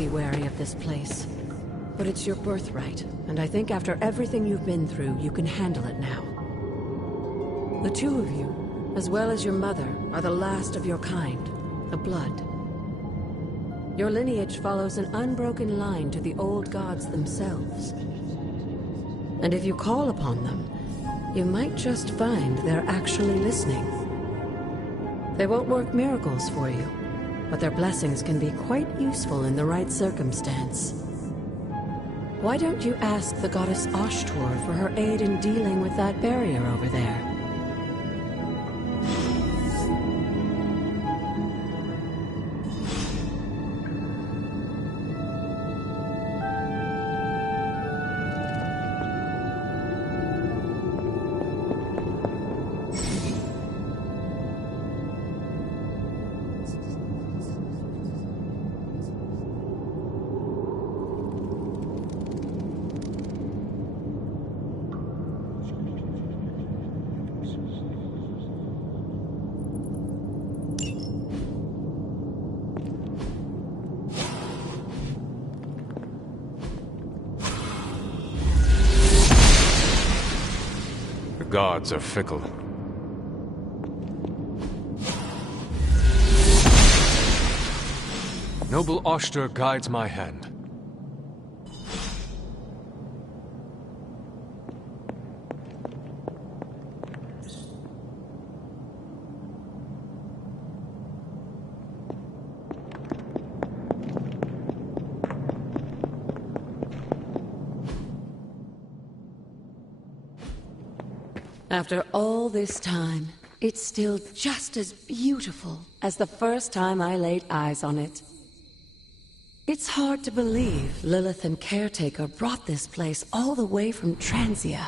be wary of this place. But it's your birthright, and I think after everything you've been through, you can handle it now. The two of you, as well as your mother, are the last of your kind, the Blood. Your lineage follows an unbroken line to the old gods themselves. And if you call upon them, you might just find they're actually listening. They won't work miracles for you, but their blessings can be quite useful in the right circumstance. Why don't you ask the goddess Ashtor for her aid in dealing with that barrier over there? Gods are fickle. Noble Ashtor guides my hand. After all this time, it's still just as beautiful as the first time I laid eyes on it. It's hard to believe Lilith and Caretaker brought this place all the way from Transia.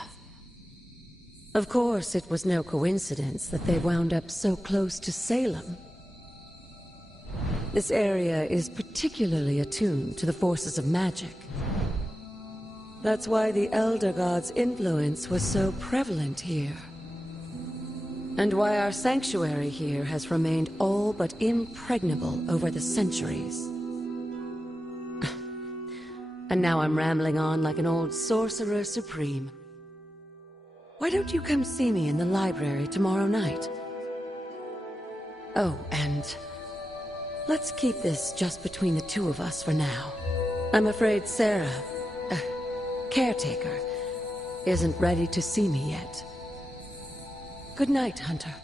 Of course, it was no coincidence that they wound up so close to Salem. This area is particularly attuned to the forces of magic. That's why the Elder God's influence was so prevalent here. And why our sanctuary here has remained all but impregnable over the centuries. And now I'm rambling on like an old sorcerer supreme. Why don't you come see me in the library tomorrow night? Oh, and let's keep this just between the two of us for now. I'm afraid Sarah, Caretaker, isn't ready to see me yet. Good night, Hunter.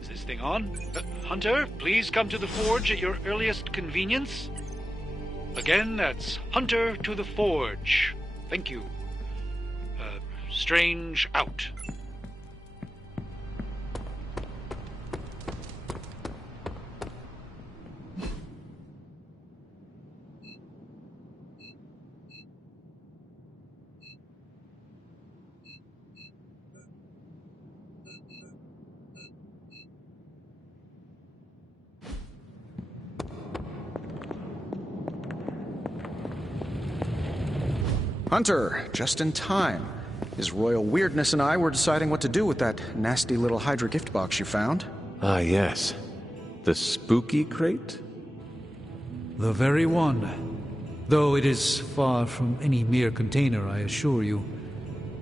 Is this thing on? Hunter, please come to the forge at your earliest convenience. Again, that's Hunter to the Forge. Thank you. Strange out. Hunter, just in time. His royal weirdness and I were deciding what to do with that nasty little Hydra gift box you found. Ah, yes. The spooky crate? The very one. Though it is far from any mere container, I assure you.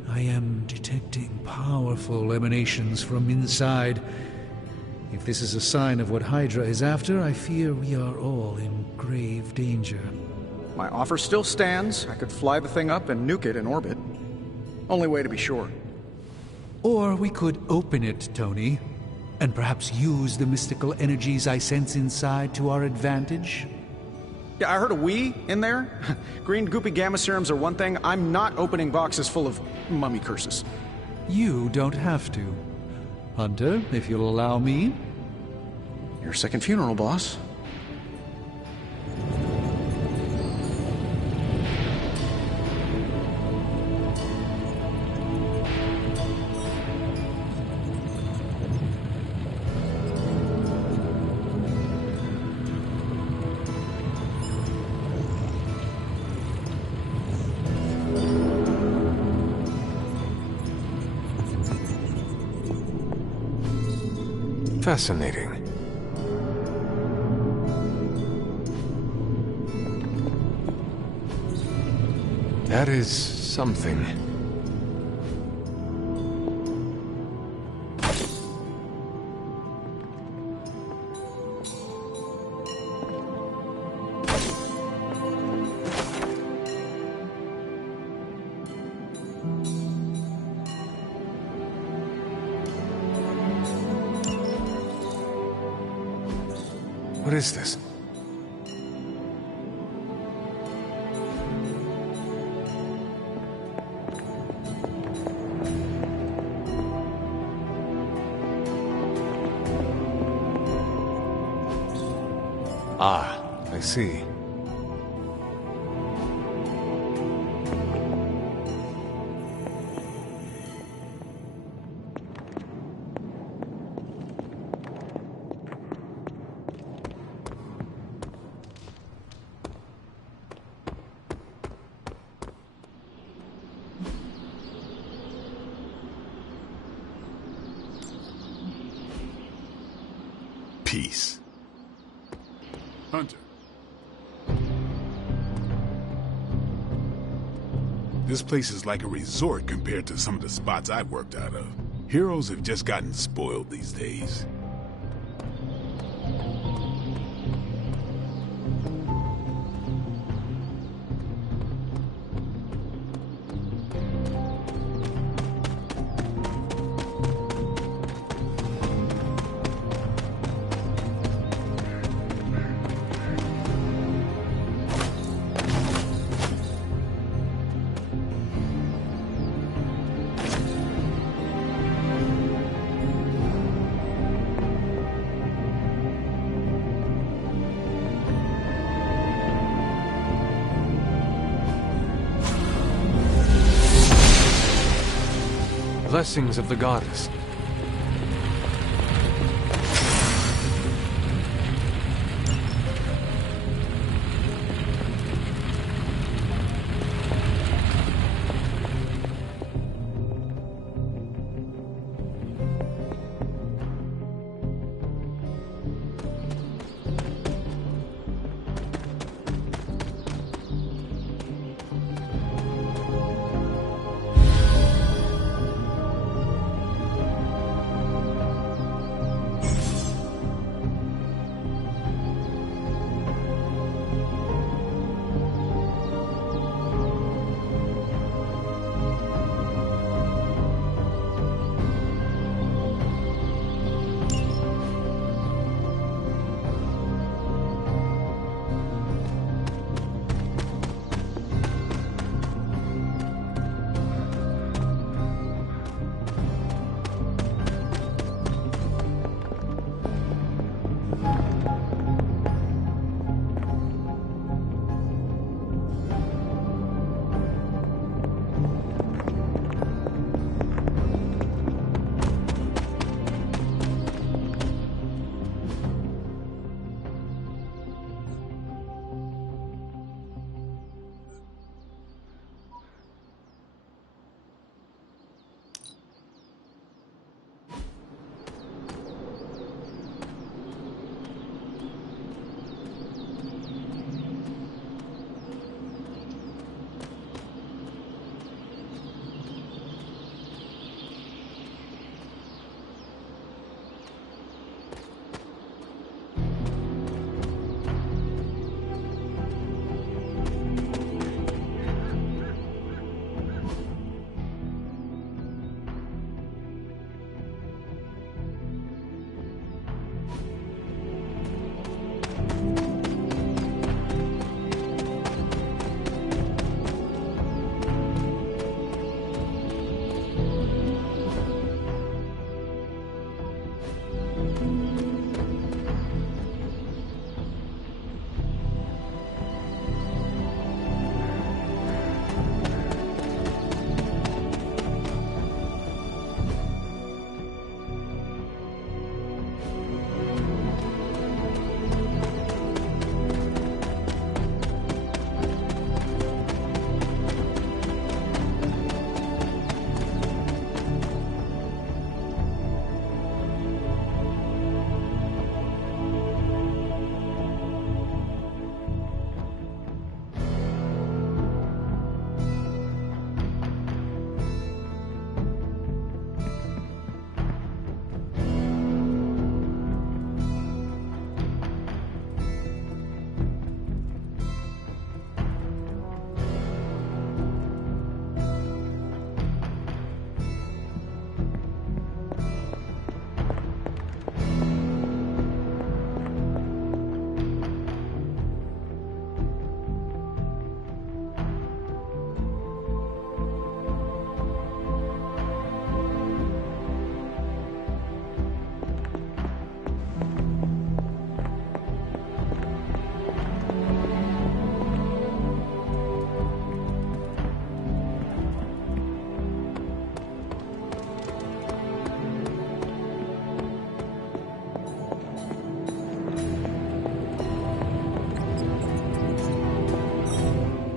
I am detecting powerful emanations from inside. If this is a sign of what Hydra is after, I fear we are all in grave danger. My offer still stands. I could fly the thing up and nuke it in orbit. Only way to be sure. Or we could open it, Tony, and perhaps use the mystical energies I sense inside to our advantage. Yeah, I heard a "we" in there. Green goopy gamma serums are one thing. I'm not opening boxes full of mummy curses. You don't have to. Hunter, if you'll allow me. Your second funeral, boss. Fascinating. That is something. What is this? Ah, I see. Peace. Hunter. This place is like a resort compared to some of the spots I've worked out of. Heroes have just gotten spoiled these days. Blessings of the goddess.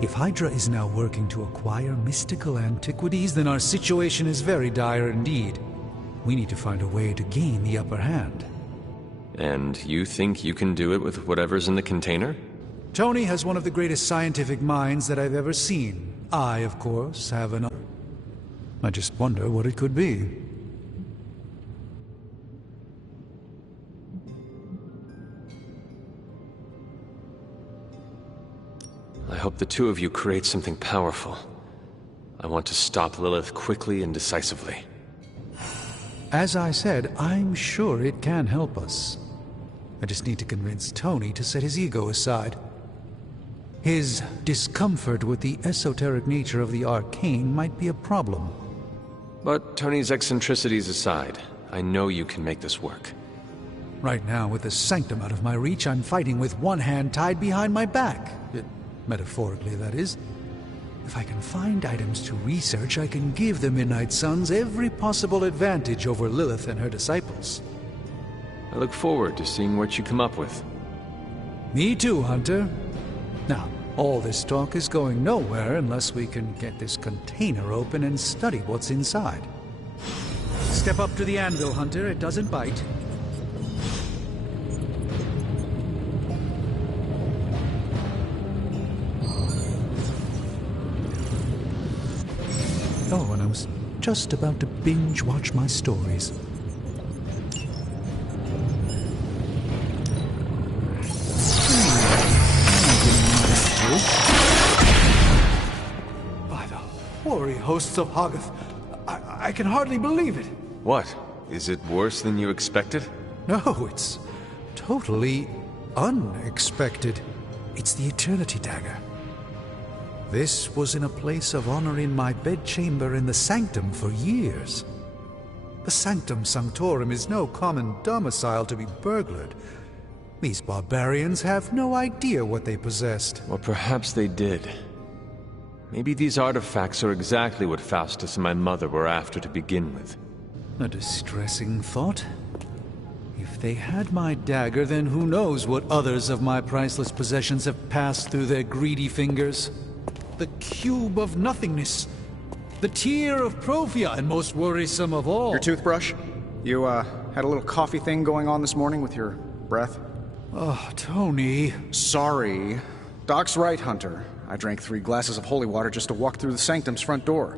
If Hydra is now working to acquire mystical antiquities, then our situation is very dire indeed. We need to find a way to gain the upper hand. And you think you can do it with whatever's in the container? Tony has one of the greatest scientific minds that I've ever seen. I, of course, have another. I just wonder what it could be. I hope the two of you create something powerful. I want to stop Lilith quickly and decisively. As I said, I'm sure it can help us. I just need to convince Tony to set his ego aside. His discomfort with the esoteric nature of the arcane might be a problem. But Tony's eccentricities aside, I know you can make this work. Right now, with the sanctum out of my reach, I'm fighting with one hand tied behind my back. Metaphorically, that is. If I can find items to research, I can give the Midnight Suns every possible advantage over Lilith and her disciples. I look forward to seeing what you come up with. Me too, Hunter. Now, all this talk is going nowhere unless we can get this container open and study what's inside. Step up to the anvil, Hunter. It doesn't bite. Oh, and I was just about to binge-watch my stories. By the hoary hosts of Hoggoth, I can hardly believe it. What? Is it worse than you expected? No, it's totally unexpected. It's the Eternity Dagger. This was in a place of honor in my bedchamber in the Sanctum for years. The Sanctum Sanctorum is no common domicile to be burglared. These barbarians have no idea what they possessed. Or perhaps they did. Maybe these artifacts are exactly what Faustus and my mother were after to begin with. A distressing thought. If they had my dagger, then who knows what others of my priceless possessions have passed through their greedy fingers. The cube of nothingness. The tear of Profia, and most worrisome of all. Your toothbrush? You, had a little coffee thing going on this morning with your breath? Oh, Tony. Sorry. Doc's right, Hunter. I drank 3 glasses of holy water just to walk through the Sanctum's front door.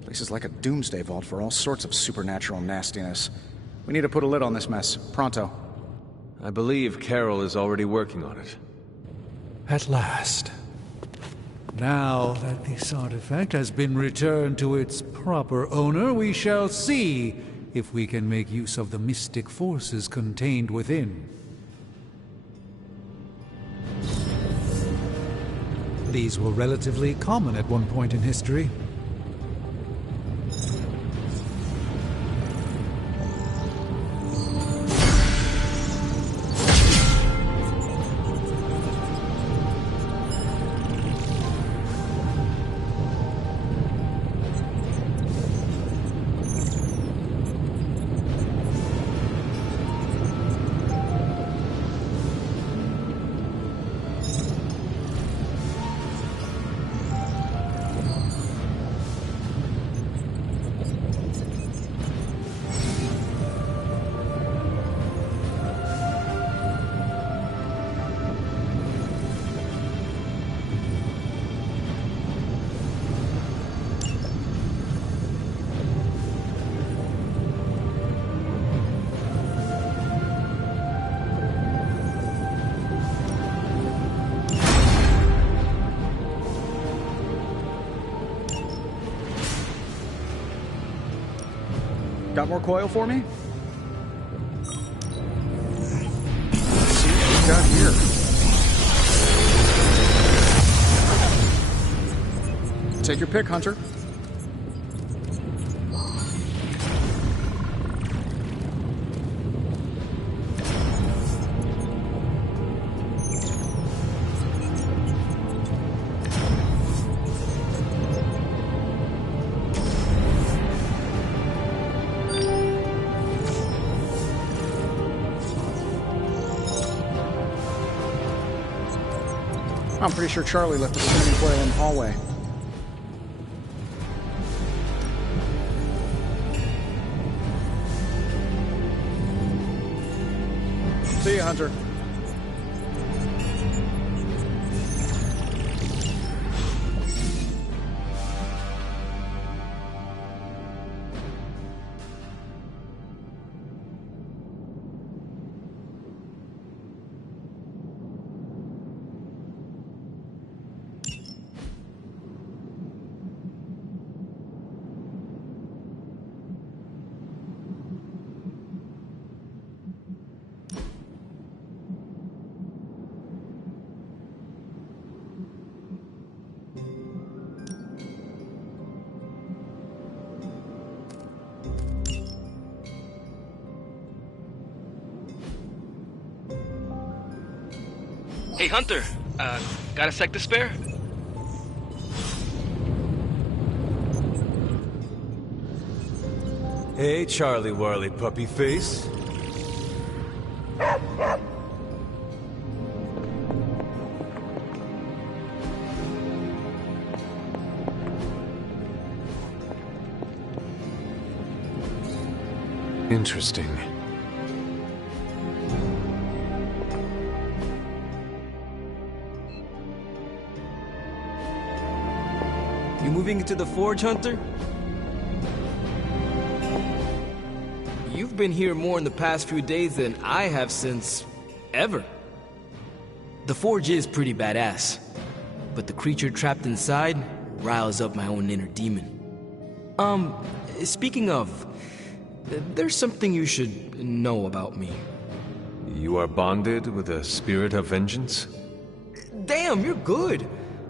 Place is like a doomsday vault for all sorts of supernatural nastiness. We need to put a lid on this mess. Pronto. I believe Carol is already working on it. At last. Now that this artifact has been returned to its proper owner, we shall see if we can make use of the mystic forces contained within. These were relatively common at one point in history. Got more coil for me? Let's see what we've got here. Take your pick, Hunter. I'm pretty sure Charlie left the spinning coil in the hallway. See ya, Hunter. Hey, Hunter. Got a sec to spare? Hey, Charlie Warley puppy face. Interesting. You moving into the forge, Hunter? You've been here more in the past few days than I have since... ever. The forge is pretty badass, but the creature trapped inside riles up my own inner demon. Speaking of, there's something you should know about me. You are bonded with a spirit of vengeance? Damn, you're good!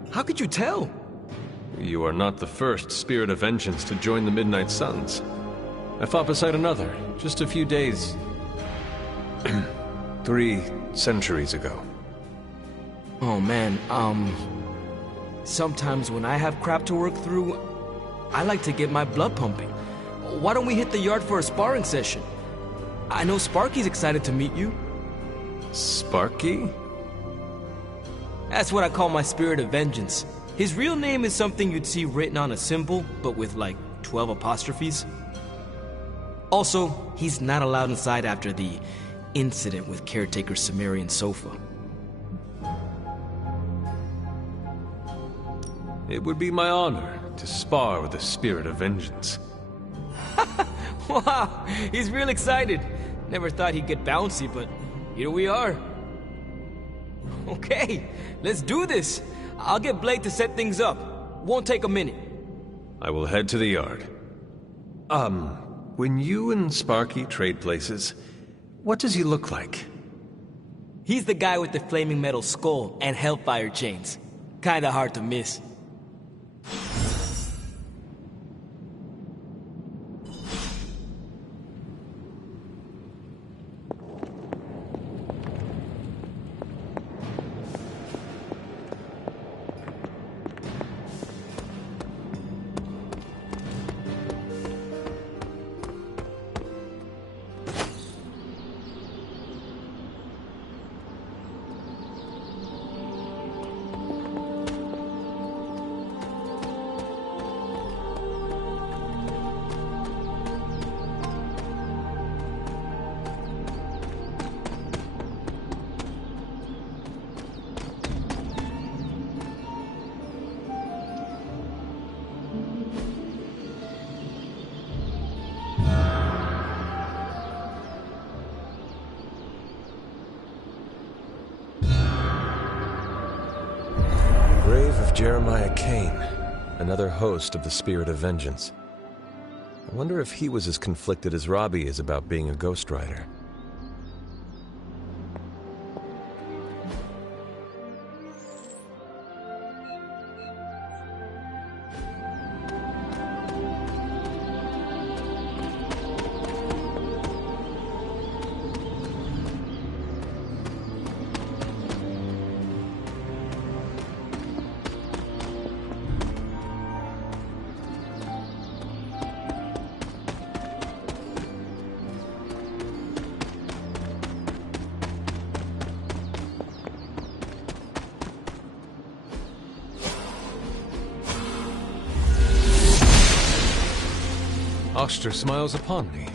How could you tell? You are not the first spirit of vengeance to join the Midnight Suns. I fought beside another, just a few days... 3 centuries ago. Oh man, sometimes when I have crap to work through, I like to get my blood pumping. Why don't we hit the yard for a sparring session? I know Sparky's excited to meet you. Sparky? That's what I call my spirit of vengeance. His real name is something you'd see written on a symbol, but with like 12 apostrophes. Also, he's not allowed inside after the incident with caretaker Sumerian Sofa. It would be my honor to spar with the spirit of vengeance. Wow, he's real excited. Never thought he'd get bouncy, but here we are. Okay, let's do this. I'll get Blake to set things up. Won't take a minute. I will head to the yard. When you and Sparky trade places, what does he look like? He's the guy with the flaming metal skull and hellfire chains. Kinda hard to miss. Jeremiah Kane, another host of the Spirit of Vengeance. I wonder if he was as conflicted as Robbie is about being a Ghost Rider. Oster smiles upon me.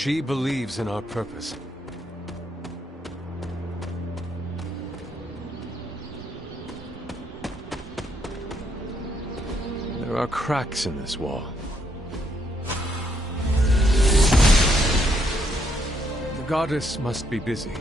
She believes in our purpose. There are cracks in this wall. The goddess must be busy.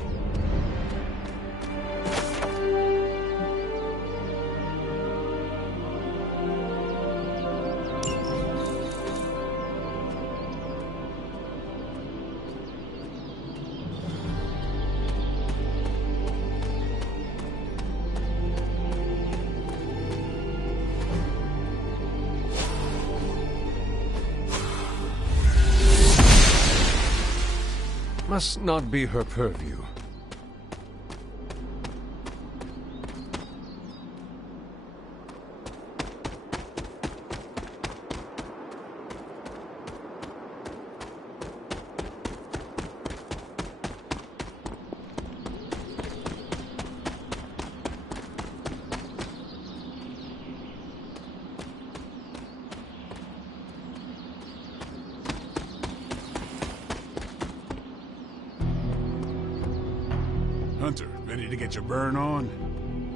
Must not be her purview. Hunter, ready to get your burn on?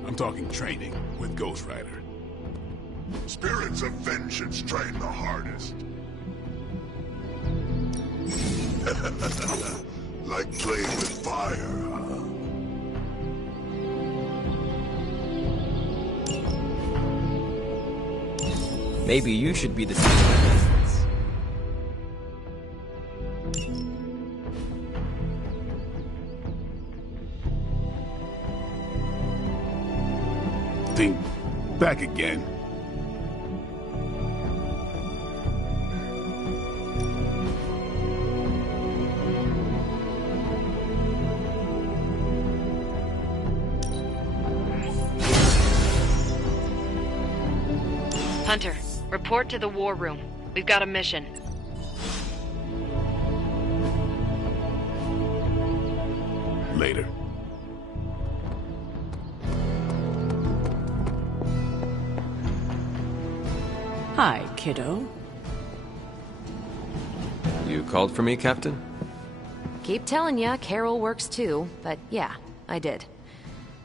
I'm talking training with Ghost Rider. Spirits of vengeance train the hardest. Like playing with fire, huh? Maybe you should be the same. Think back again. Hunter, report to the war room. We've got a mission. Later. Hi, kiddo. You called for me, Captain? Keep telling ya, Carol works too, but yeah, I did.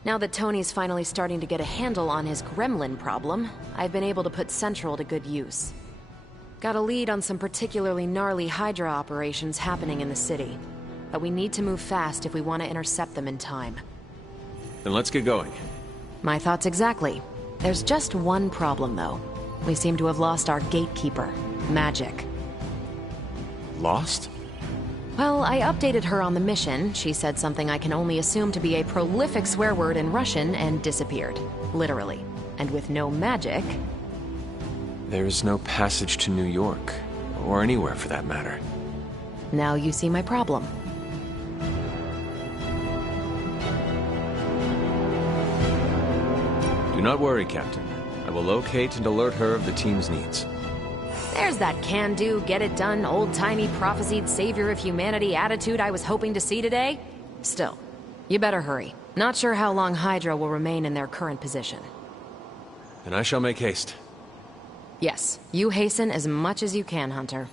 Now that Tony's finally starting to get a handle on his gremlin problem, I've been able to put Central to good use. Got a lead on some particularly gnarly Hydra operations happening in the city. But we need to move fast if we want to intercept them in time. Then let's get going. My thoughts exactly. There's just one problem, though. We seem to have lost our gatekeeper, Magic. Lost? Well, I updated her on the mission. She said something I can only assume to be a prolific swear word in Russian and disappeared. Literally. And with no magic... There is no passage to New York, or anywhere for that matter. Now you see my problem. Do not worry, Captain. I will locate and alert her of the team's needs. There's that can-do, get-it-done, old-timey prophesied savior of humanity attitude I was hoping to see today. Still, you better hurry. Not sure how long Hydra will remain in their current position. And I shall make haste. Yes, you hasten as much as you can, Hunter.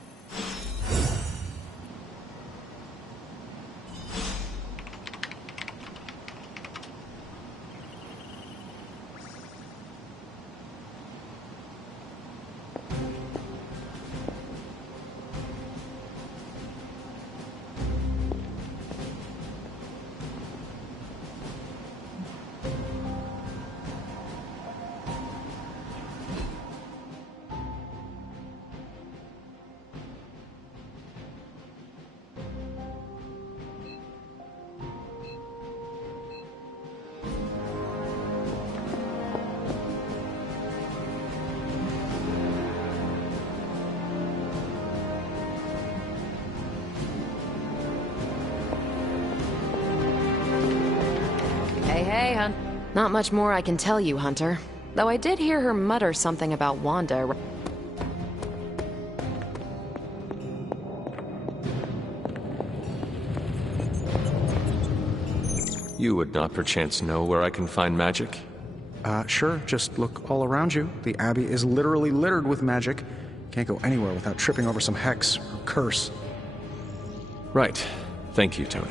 Hey, hun. Not much more I can tell you, Hunter. Though I did hear her mutter something about Wanda. You would not perchance know where I can find magic? Sure. Just look all around you. The Abbey is literally littered with magic. Can't go anywhere without tripping over some hex or curse. Right. Thank you, Tony.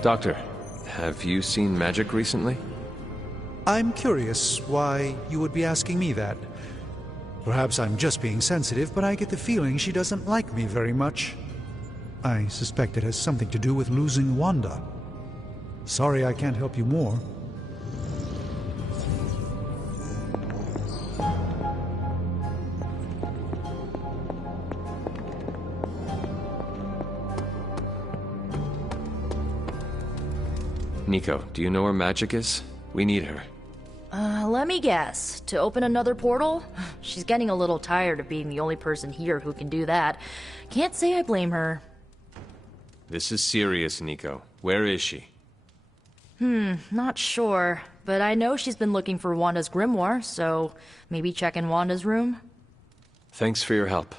Doctor, have you seen magic recently? I'm curious why you would be asking me that. Perhaps I'm just being sensitive, but I get the feeling she doesn't like me very much. I suspect it has something to do with losing Wanda. Sorry I can't help you more. Nico, do you know where magic is? We need her. Let me guess. To open another portal? She's getting a little tired of being the only person here who can do that. Can't say I blame her. This is serious, Nico. Where is she? Not sure. But I know she's been looking for Wanda's grimoire, so maybe check in Wanda's room? Thanks for your help.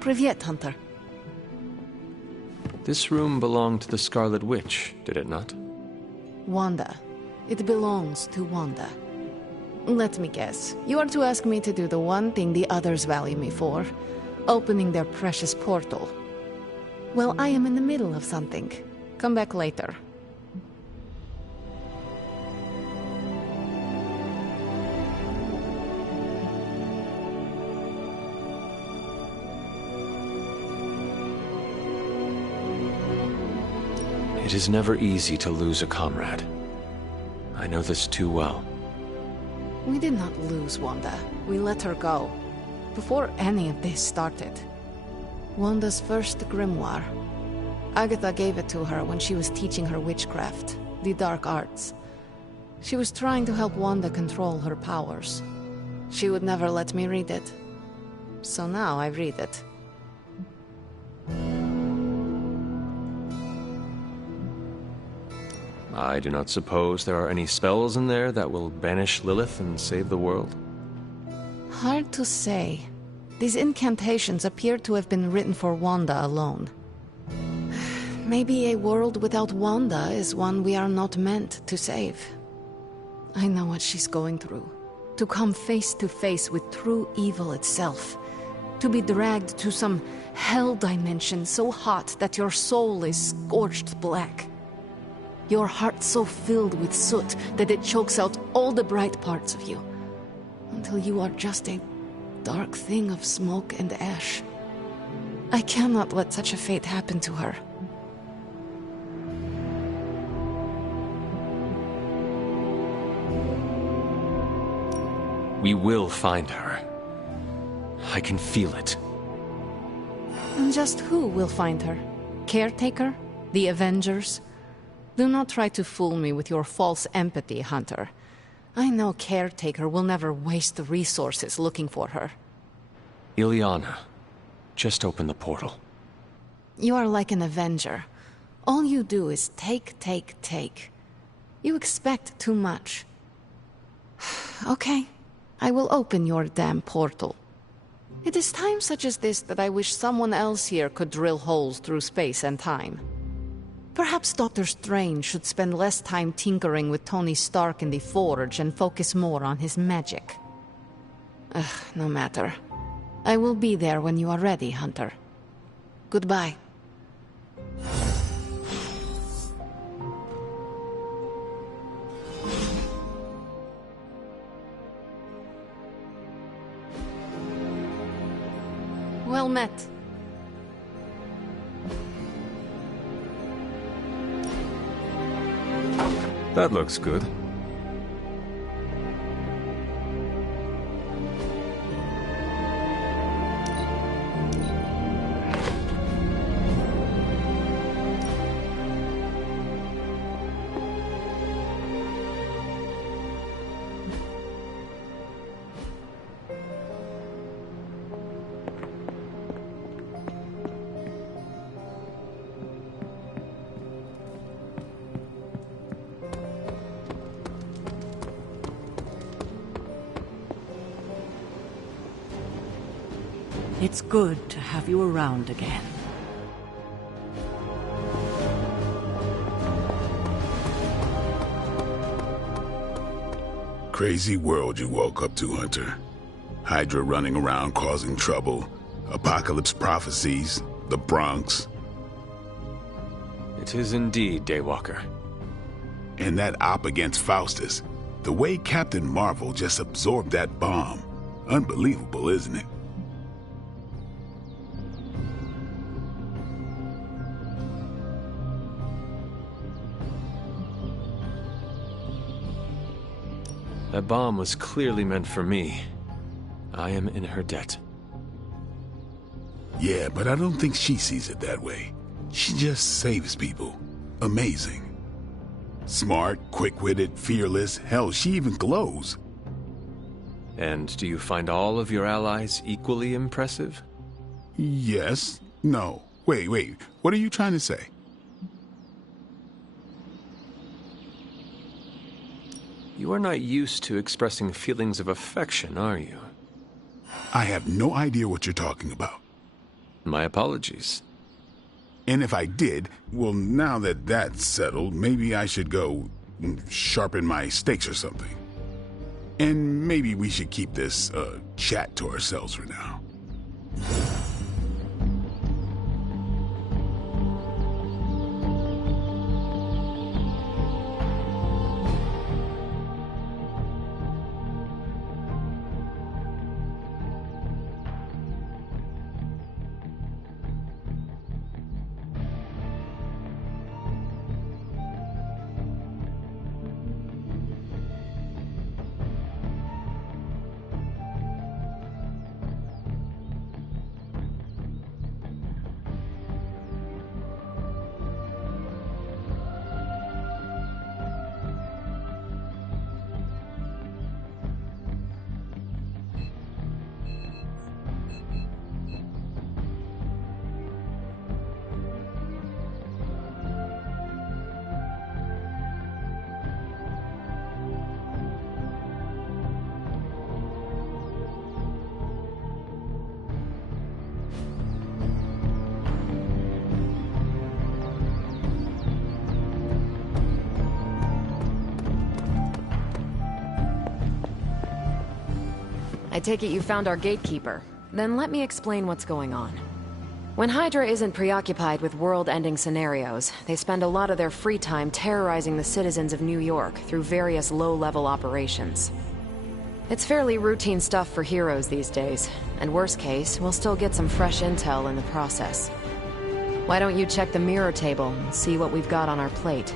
Privyet, Hunter. This room belonged to the Scarlet Witch, did it not? Wanda. It belongs to Wanda. Let me guess. You are to ask me to do the one thing the others value me for. Opening their precious portal. Well, I am in the middle of something. Come back later. It is never easy to lose a comrade. I know this too well. We did not lose Wanda. We let her go. Before any of this started. Wanda's first grimoire. Agatha gave it to her when she was teaching her witchcraft, the dark arts. She was trying to help Wanda control her powers. She would never let me read it. So now I read it. I do not suppose there are any spells in there that will banish Lilith and save the world? Hard to say. These incantations appear to have been written for Wanda alone. Maybe a world without Wanda is one we are not meant to save. I know what she's going through. To come face to face with true evil itself. To be dragged to some hell dimension so hot that your soul is scorched black. Your heart so filled with soot that it chokes out all the bright parts of you. Until you are just a dark thing of smoke and ash. I cannot let such a fate happen to her. We will find her. I can feel it. And just who will find her? Caretaker? The Avengers? Do not try to fool me with your false empathy, Hunter. I know Caretaker will never waste the resources looking for her. Ileana, just open the portal. You are like an Avenger. All you do is take, take, take. You expect too much. Okay, I will open your damn portal. It is times such as this that I wish someone else here could drill holes through space and time. Perhaps Doctor Strange should spend less time tinkering with Tony Stark in the Forge and focus more on his magic. No matter. I will be there when you are ready, Hunter. Goodbye. Well met. That looks good. It's good to have you around again. Crazy world you woke up to, Hunter. Hydra running around causing trouble, apocalypse prophecies, the Bronx. It is indeed, Daywalker. And that op against Faustus. The way Captain Marvel just absorbed that bomb. Unbelievable, isn't it? That bomb was clearly meant for me. I am in her debt. Yeah, but I don't think she sees it that way. She just saves people. Amazing. Smart, quick-witted, fearless. Hell, she even glows. And do you find all of your allies equally impressive? Yes. No. Wait. What are you trying to say? You are not used to expressing feelings of affection, are you? I have no idea what you're talking about. My apologies. And if I did, well, now that that's settled, maybe I should go sharpen my stakes or something. And maybe we should keep this chat to ourselves for now. I take it you found our gatekeeper. Then let me explain what's going on. When Hydra isn't preoccupied with world-ending scenarios, they spend a lot of their free time terrorizing the citizens of New York through various low-level operations. It's fairly routine stuff for heroes these days, and worst case, we'll still get some fresh intel in the process. Why don't you check the mirror table and see what we've got on our plate?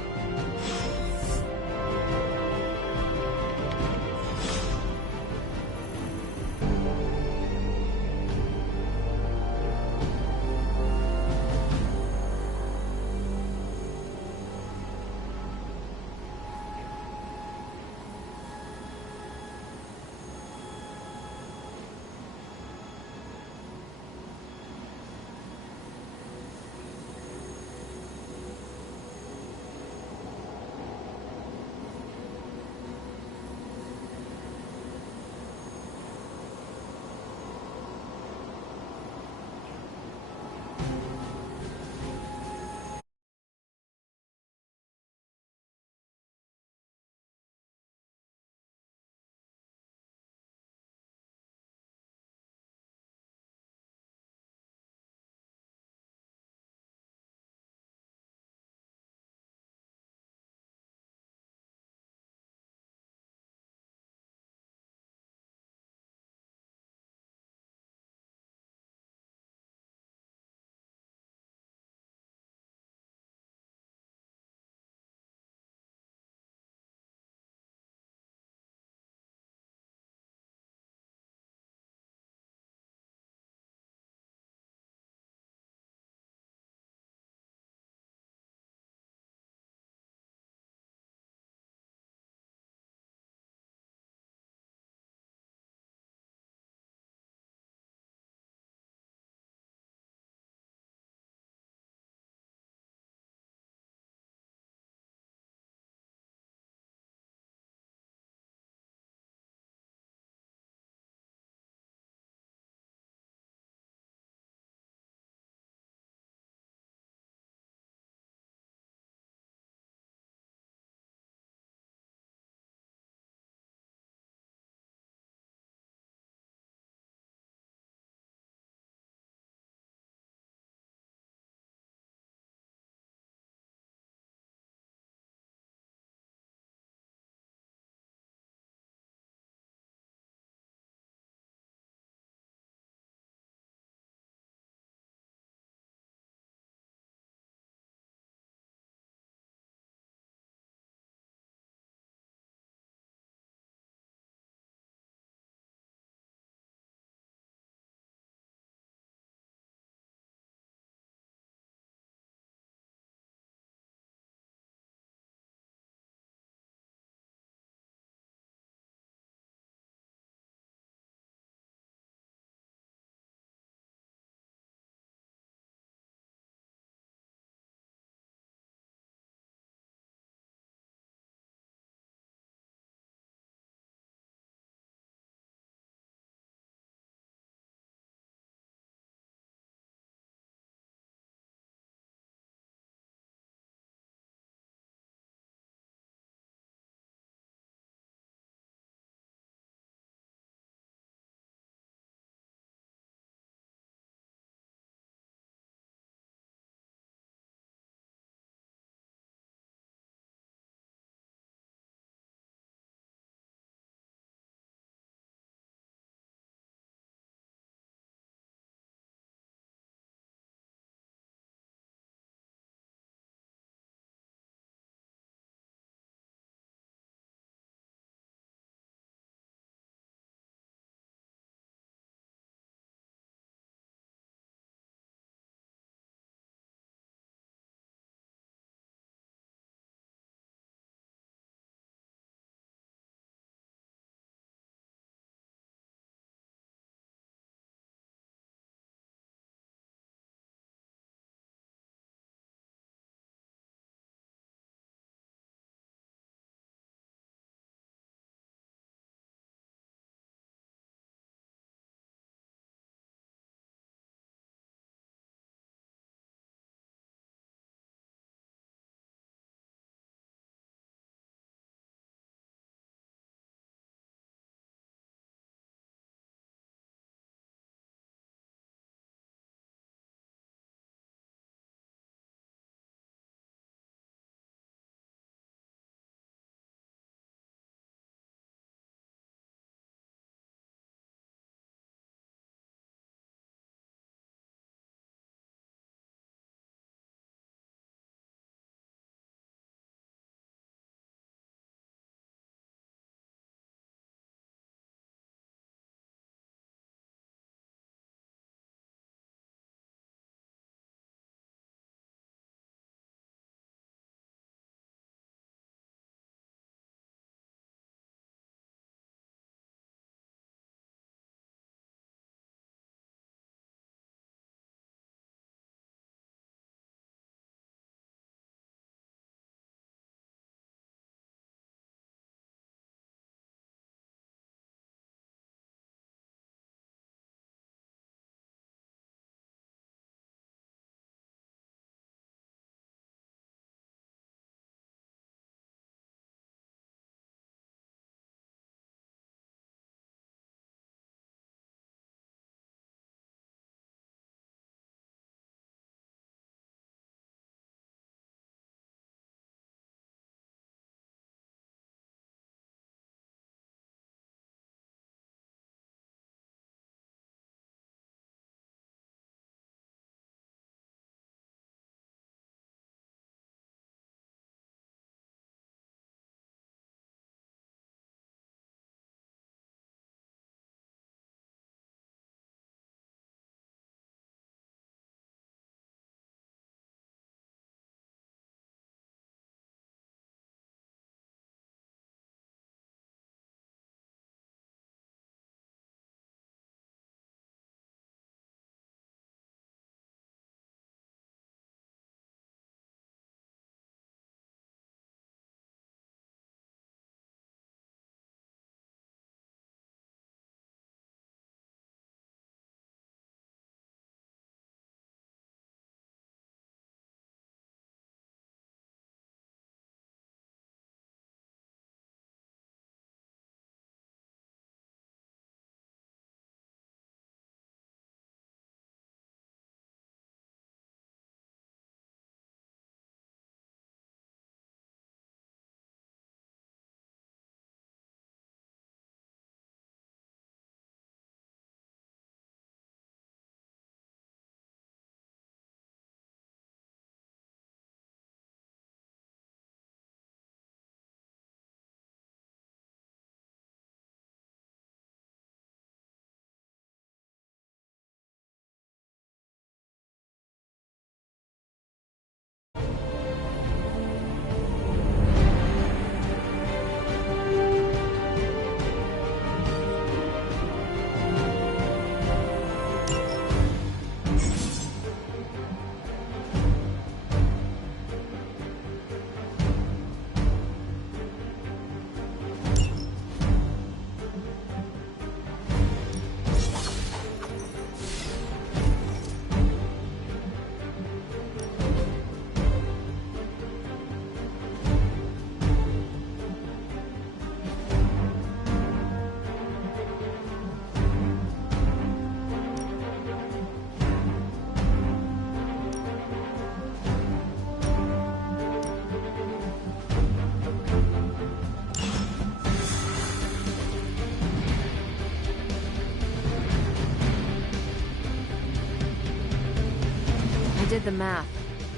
did the math.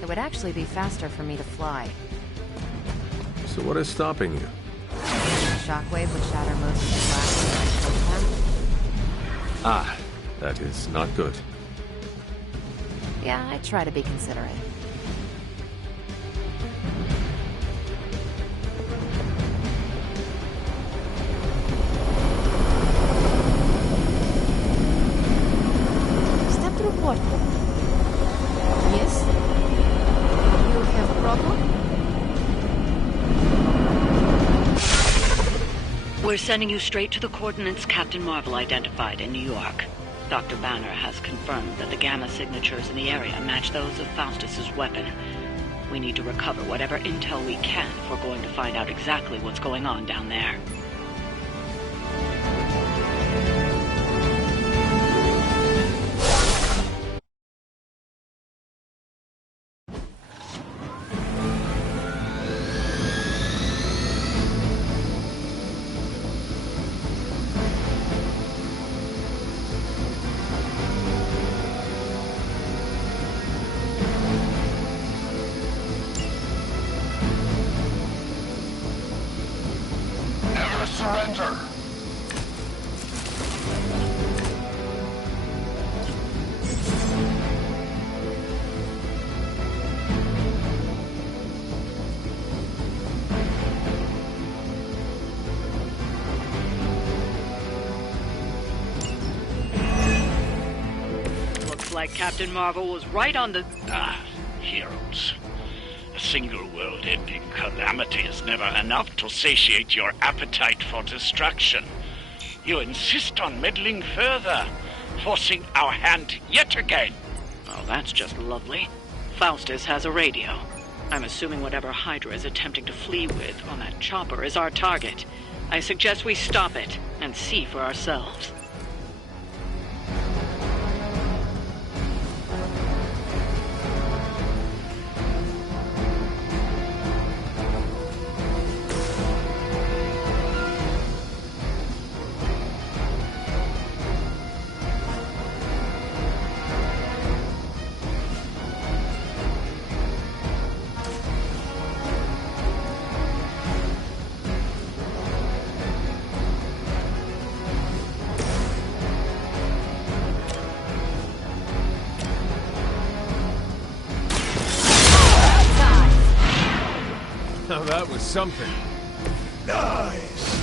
It would actually be faster for me to fly. So what is stopping you? Shockwave would shatter most of the glass in my coat. Ah, that is not good. Yeah, I try to be considerate. Step through portal. Yes? You have a problem? We're sending you straight to the coordinates Captain Marvel identified in New York. Dr. Banner has confirmed that the gamma signatures in the area match those of Faustus's weapon. We need to recover whatever intel we can if we're going to find out exactly what's going on down there. Never surrender. Looks like Captain Marvel was right on the... Heroes. A single world-ending calamity is never enough to satiate your appetite for destruction. You insist on meddling further, forcing our hand yet again. Oh, that's just lovely. Faustus has a radio. I'm assuming whatever Hydra is attempting to flee with on that chopper is our target. I suggest we stop it and see for ourselves. Now that was something. Nice.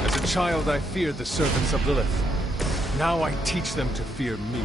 As a child, I feared the servants of Lilith. Now I teach them to fear me.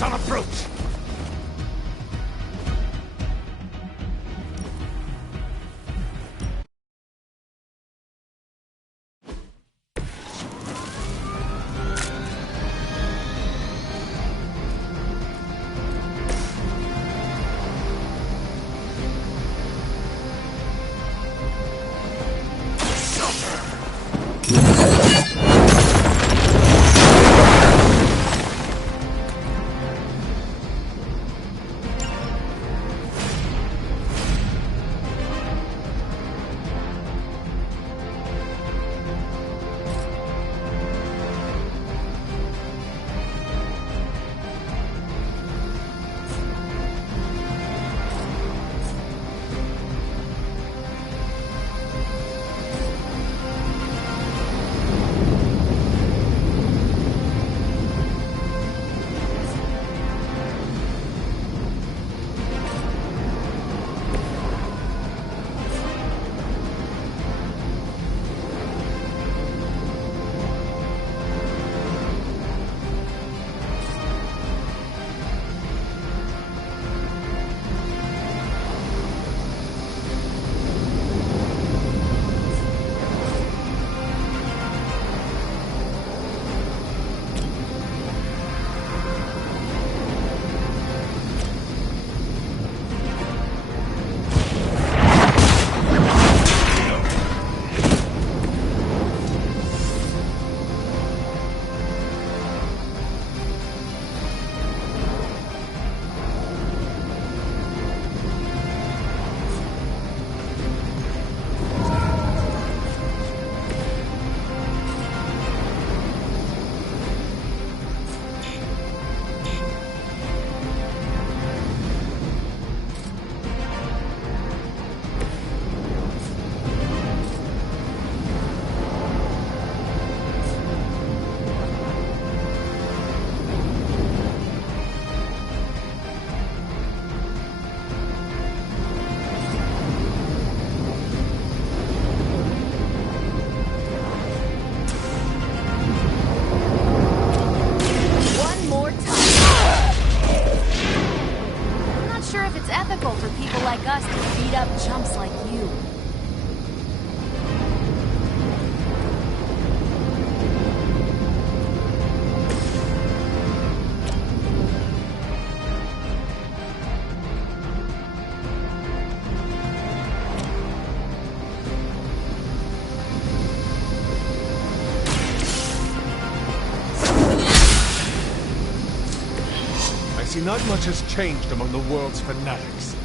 Units on approach! Chumps like you. I see not much has changed among the world's fanatics.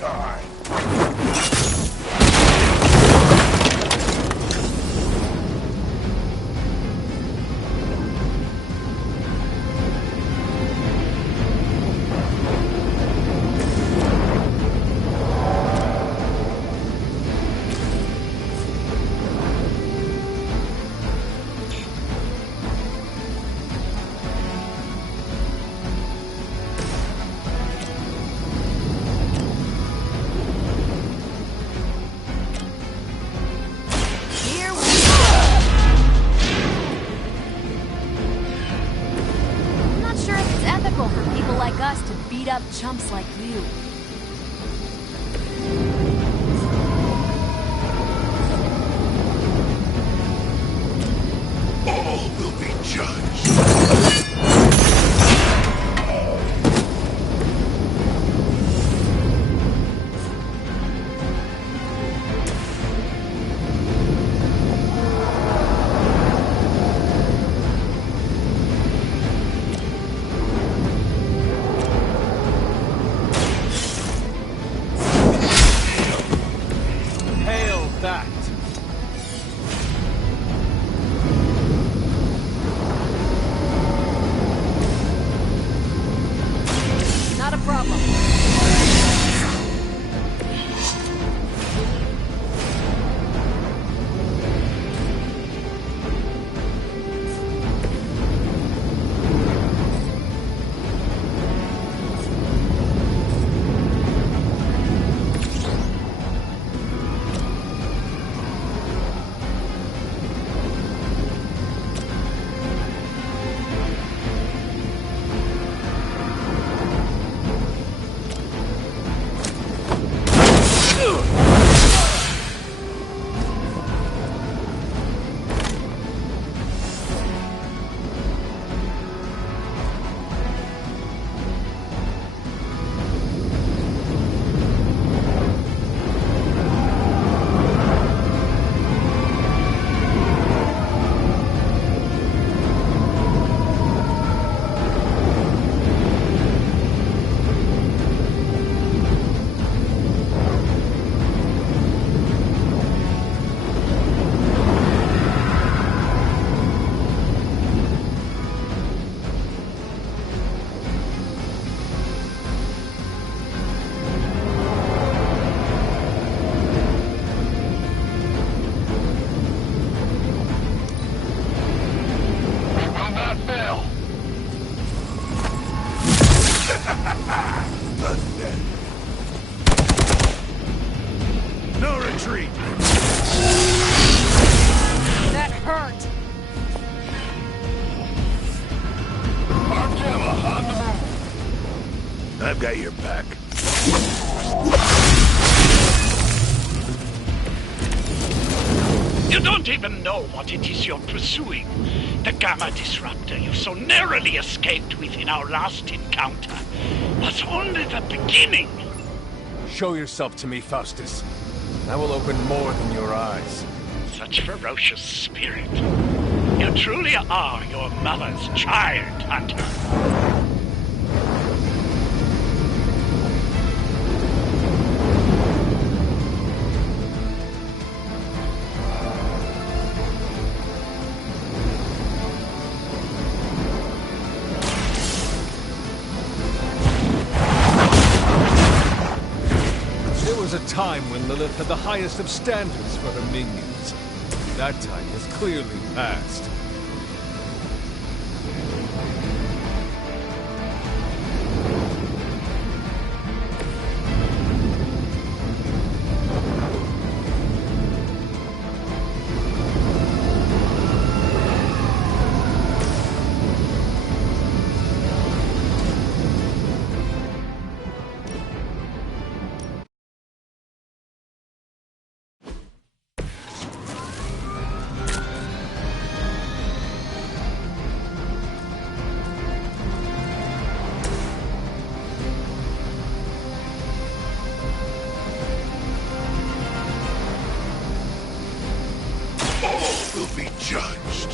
time. Chumps like you. All will be judged. No retreat! That hurt! I've got your back. You don't even know what it is you're pursuing. The Gamma Disruptor you so narrowly escaped within our last encounter was only the beginning. Show yourself to me, Faustus. I will open more than your eyes. Such ferocious spirit. You truly are your mother's child, Hunter. There was a time when Lilith had the highest of standards for her minions. That time has clearly passed. Will be judged.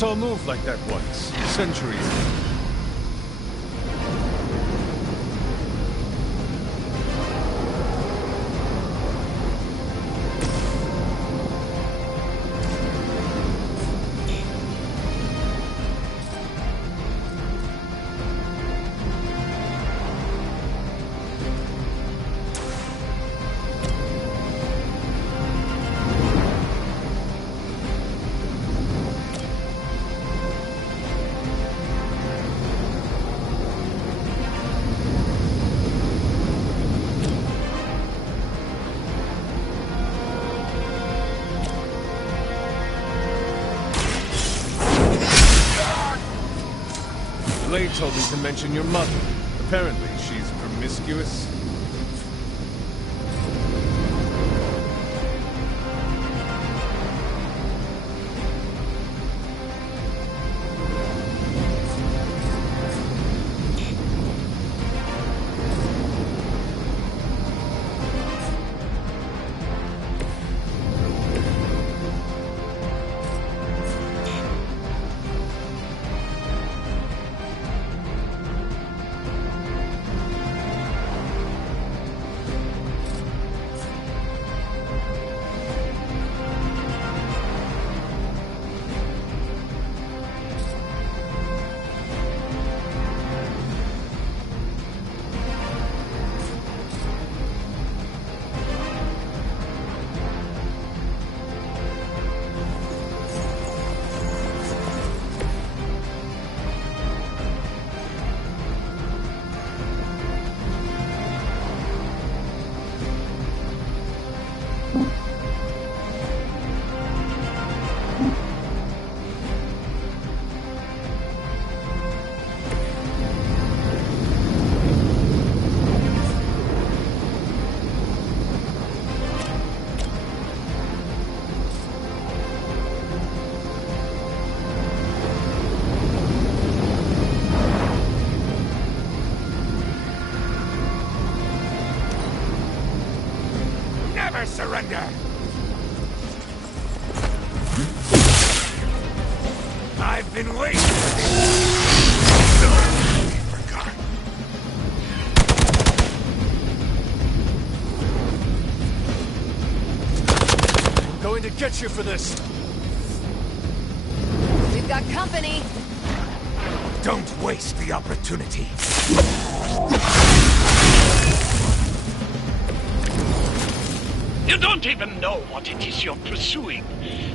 saw a move like that once, centuries ago. Blade told me to mention your mother. Apparently, she's promiscuous. Surrender! I've been waiting for this. No, forgotten. I'm going to get you for this. We've got company. Don't waste the opportunity. You don't even know what it is you're pursuing.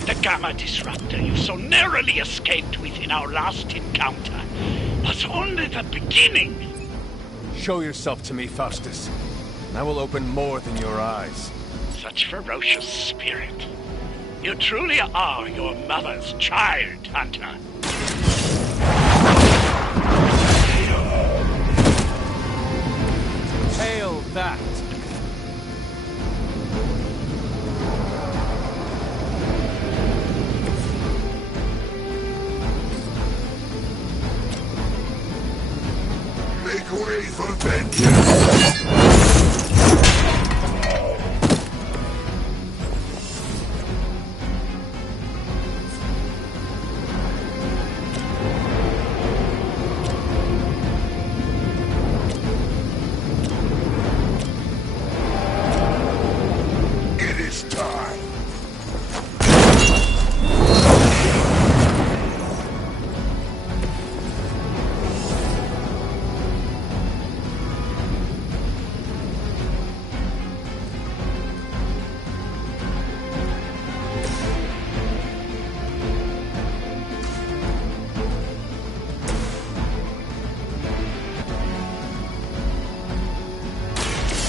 The Gamma Disruptor you so narrowly escaped with in our last encounter was only the beginning. Show yourself to me, Faustus, and I will open more than your eyes. Such ferocious spirit. You truly are your mother's child, Hunter. Hail that! Make way for vengeance! It is time!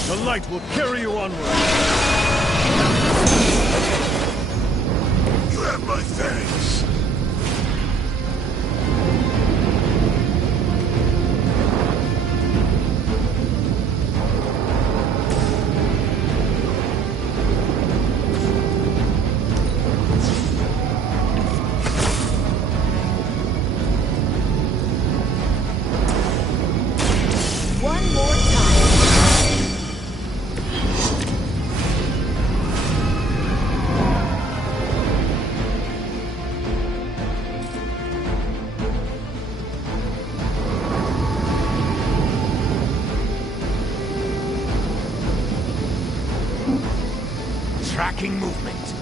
The light will carry you onward. You have my thanks. One more time. Tracking movement.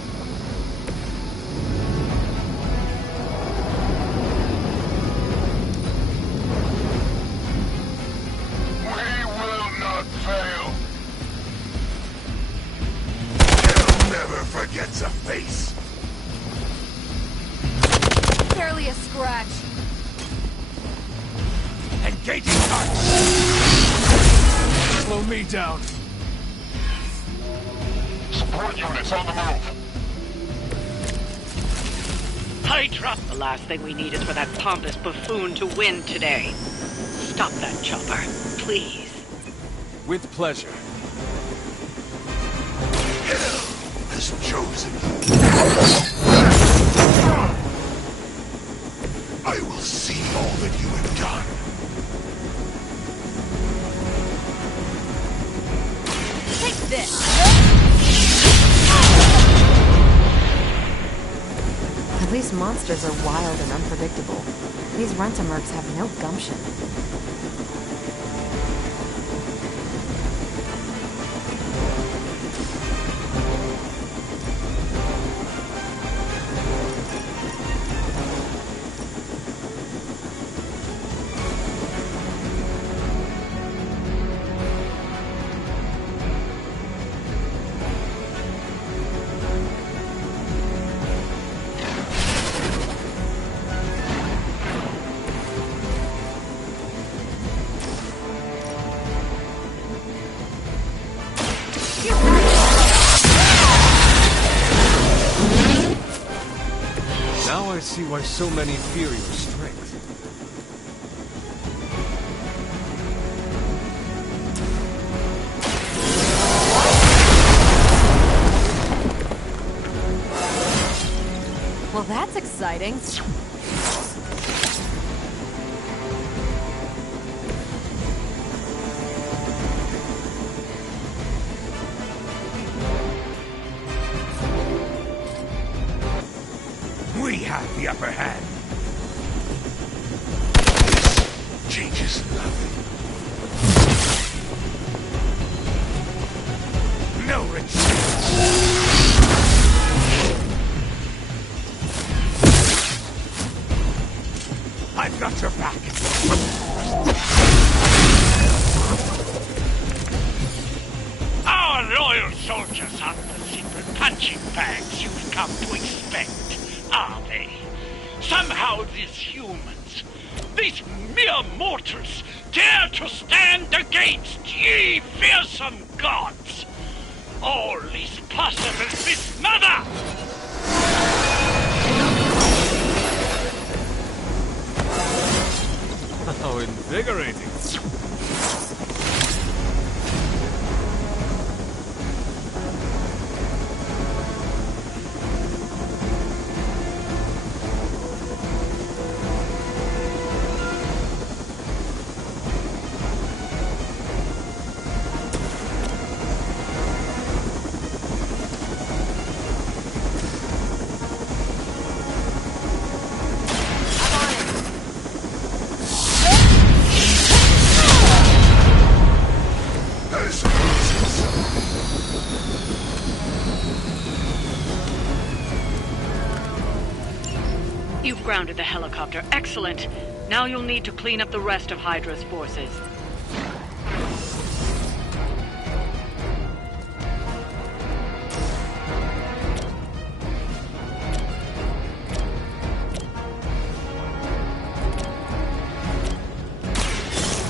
We will not fail. Hell never forgets a face. Barely a scratch. Engaging target. Slow me down. Support units on the move. Hydra! The last thing we need is for that pompous buffoon to win today. Stop that chopper, please. With pleasure. Hell has chosen you. I will see all that you have done. Take this! At least monsters are wild and unpredictable. These Rentamercs have no gumption. Now I see why so many fear your strength. Well, that's exciting. We have the upper hand. This changes nothing. No retreat. I've got your back. Our loyal soldiers aren't the simple punching bags you've come to expect, are they? Somehow these humans, these mere mortals, dare to stand against ye fearsome gods. All is possible with Mother! How invigorating. You've grounded the helicopter. Excellent. Now you'll need to clean up the rest of Hydra's forces.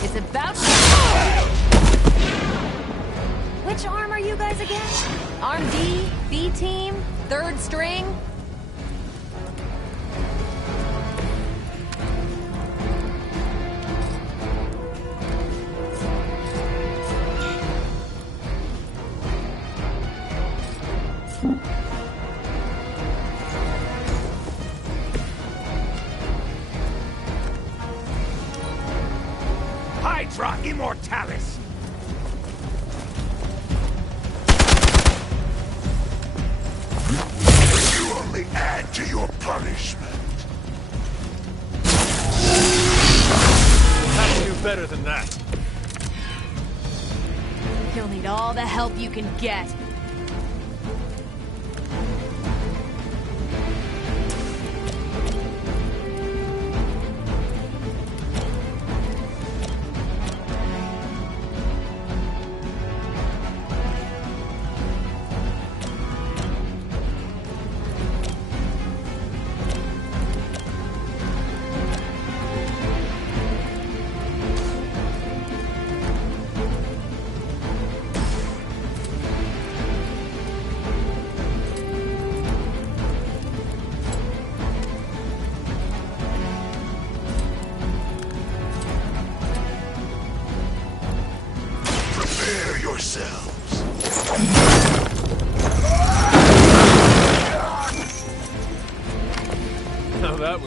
It's about Which arm are you guys again? Arm D, B team, third string? Hydra Immortalis! You only add to your punishment. Have to do better than that. You'll need all the help you can get.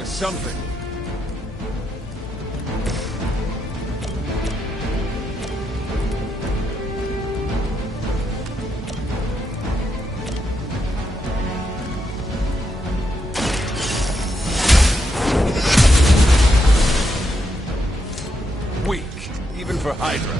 something. Weak, even for Hydra.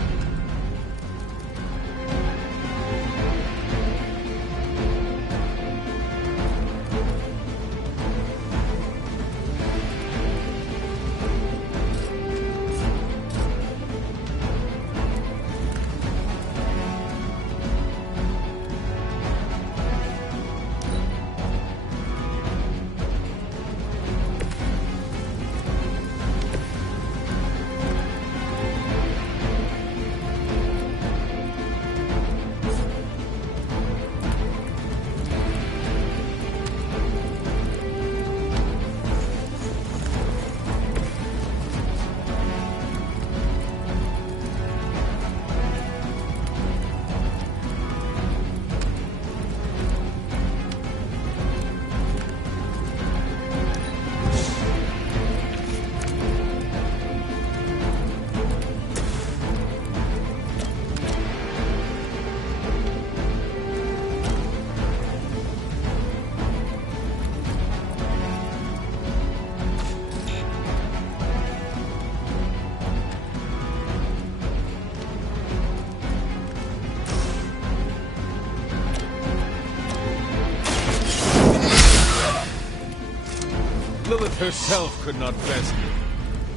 Lilith herself could not best me.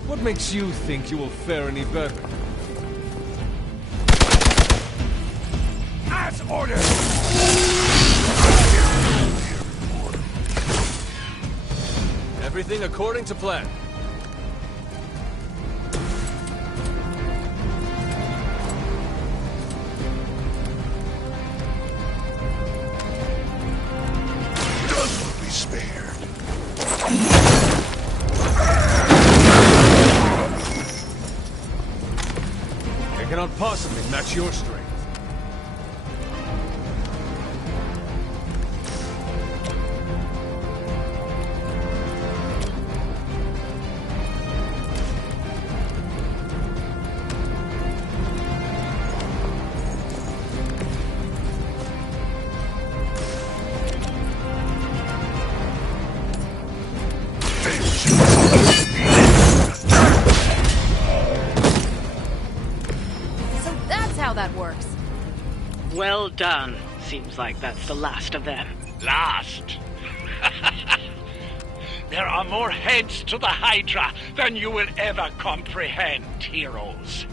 What makes you think you will fare any better? As ordered! Everything according to plan. None will be spared. I cannot possibly match your strength. So that's how that works. Well done. Seems like that's the last of them. Last? There are more heads to the Hydra than you will ever comprehend, heroes.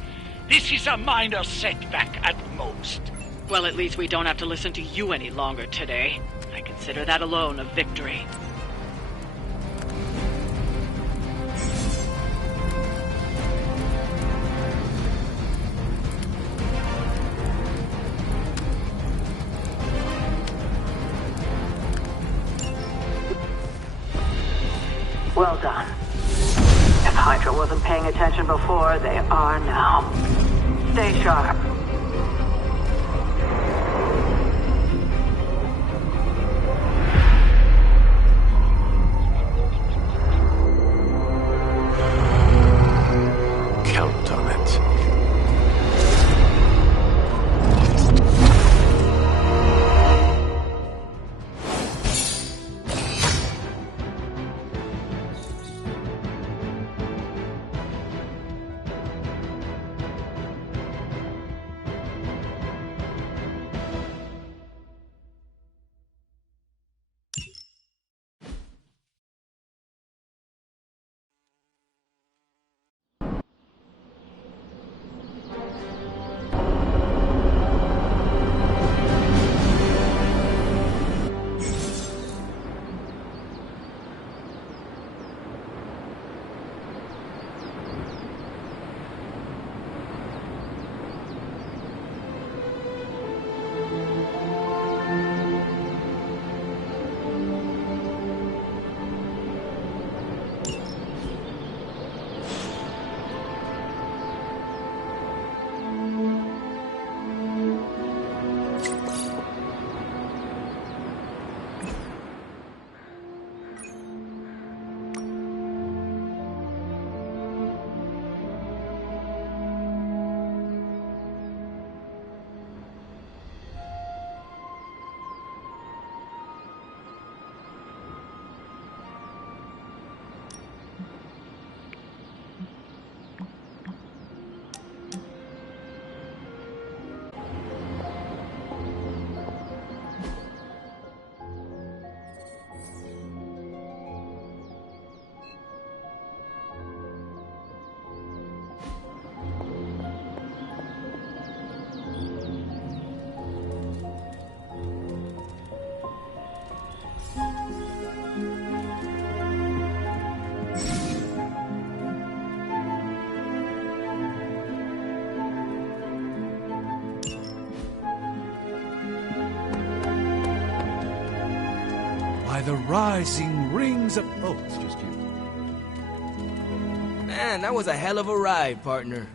This is a minor setback at most. Well, at least we don't have to listen to you any longer today. I consider that alone a victory. Well done. If Hydra wasn't paying attention before, they are now. Stay sharp. Count on it. the rising rings of... Oh, it's just you. Man, that was a hell of a ride, partner.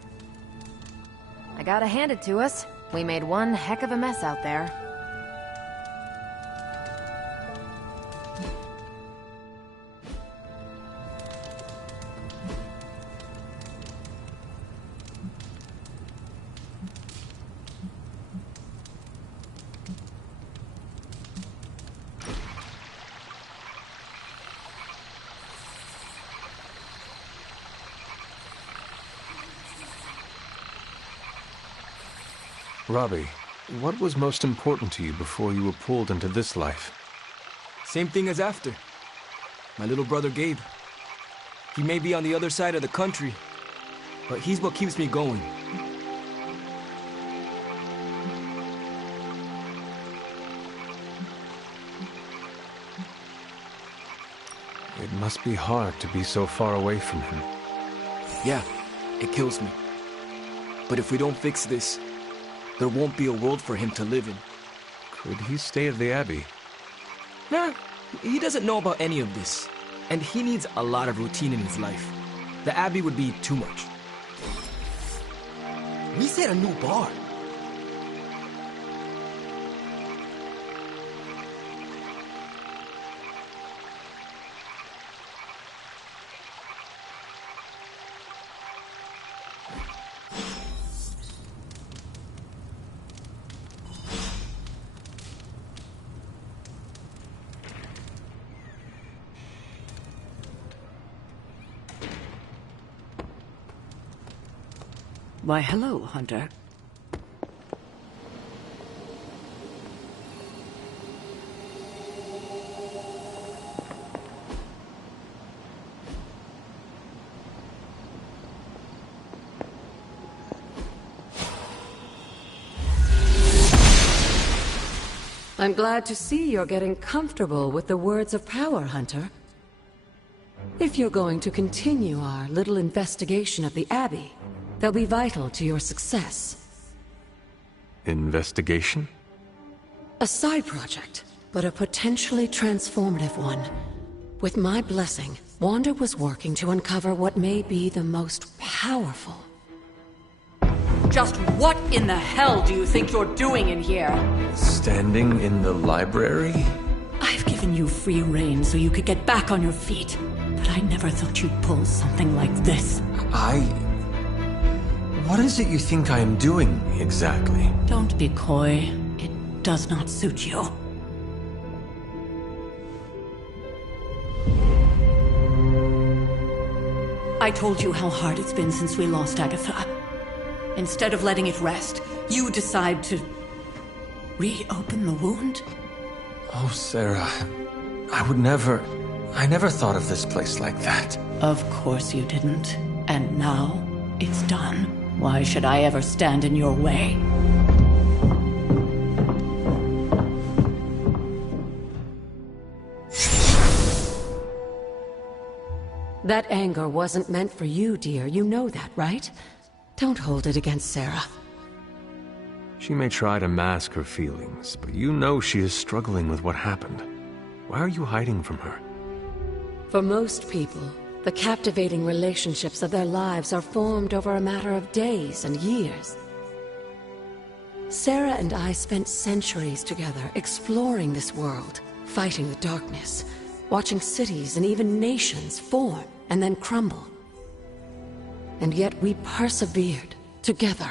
I gotta hand it to us. We made one heck of a mess out there. Robbie, what was most important to you before you were pulled into this life? Same thing as after. My little brother Gabe. He may be on the other side of the country, but he's what keeps me going. It must be hard to be so far away from him. Yeah, it kills me. But if we don't fix this, there won't be a world for him to live in. Could he stay at the Abbey? Nah, he doesn't know about any of this. And he needs a lot of routine in his life. The Abbey would be too much. We set a new bar. Why, hello, Hunter. I'm glad to see you're getting comfortable with the words of power, Hunter. If you're going to continue our little investigation of the Abbey, they'll be vital to your success. Investigation? A side project, but a potentially transformative one. With my blessing, Wanda was working to uncover what may be the most powerful. Just what in the hell do you think you're doing in here? Standing in the library? I've given you free rein so you could get back on your feet, but I never thought you'd pull something like this. What is it you think I am doing, exactly? Don't be coy. It does not suit you. I told you how hard it's been since we lost Agatha. Instead of letting it rest, you decide to reopen the wound? Oh, Sarah. I never thought of this place like that. Of course you didn't. And now, it's done. Why should I ever stand in your way? That anger wasn't meant for you, dear. You know that, right? Don't hold it against Sarah. She may try to mask her feelings, but you know she is struggling with what happened. Why are you hiding from her? For most people, the captivating relationships of their lives are formed over a matter of days and years. Sarah and I spent centuries together exploring this world, fighting the darkness, watching cities and even nations form and then crumble. And yet we persevered, together.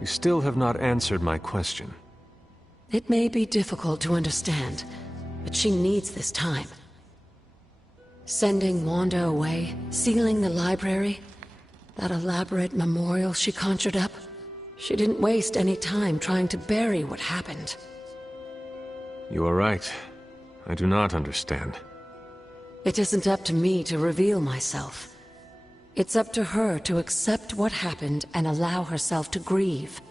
You still have not answered my question. It may be difficult to understand, but she needs this time. Sending Wanda away, sealing the library, that elaborate memorial she conjured up. She didn't waste any time trying to bury what happened. You are right. I do not understand. It isn't up to me to reveal myself. It's up to her to accept what happened and allow herself to grieve.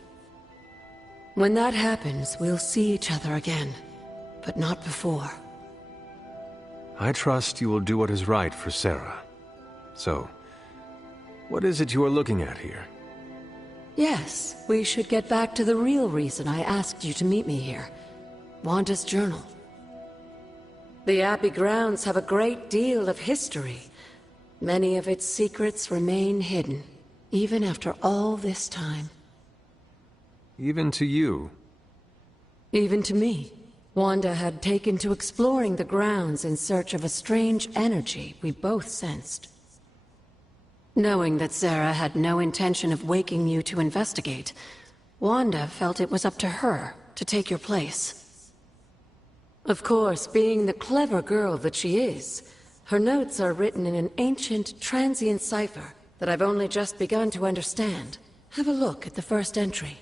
When that happens, we'll see each other again, but not before. I trust you will do what is right for Sarah. So, what is it you are looking at here? Yes, we should get back to the real reason I asked you to meet me here. Wanda's journal. The Abbey grounds have a great deal of history. Many of its secrets remain hidden, even after all this time. Even to you? Even to me. Wanda had taken to exploring the grounds in search of a strange energy we both sensed. Knowing that Sarah had no intention of waking you to investigate, Wanda felt it was up to her to take your place. Of course, being the clever girl that she is, her notes are written in an ancient, transient cipher that I've only just begun to understand. Have a look at the first entry.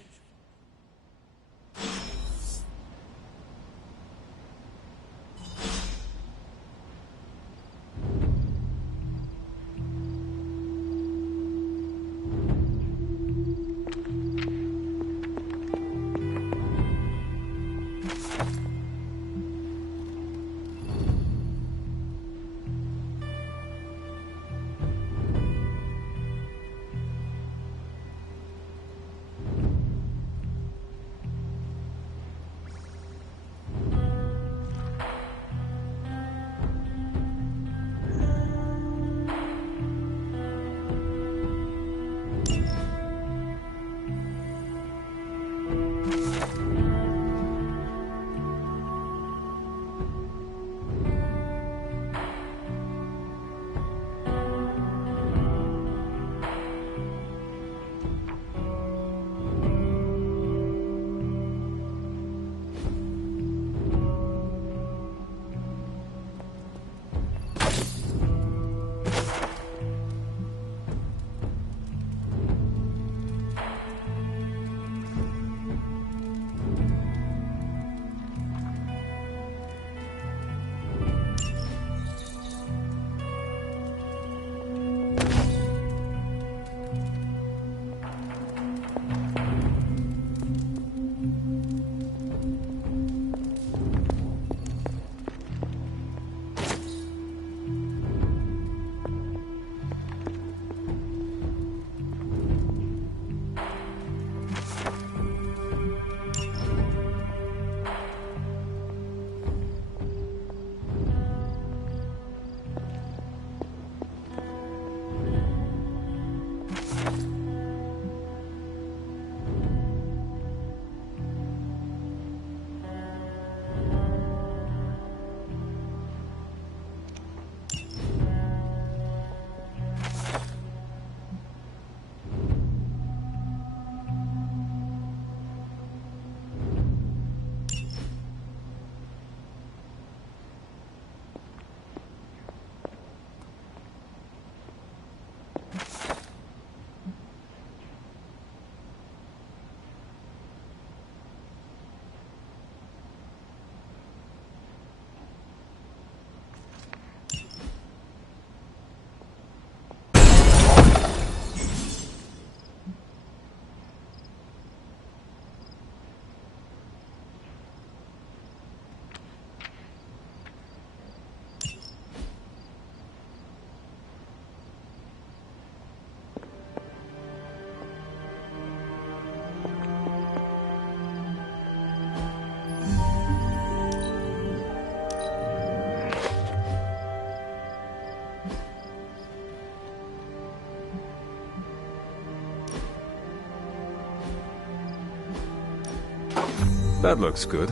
That looks good.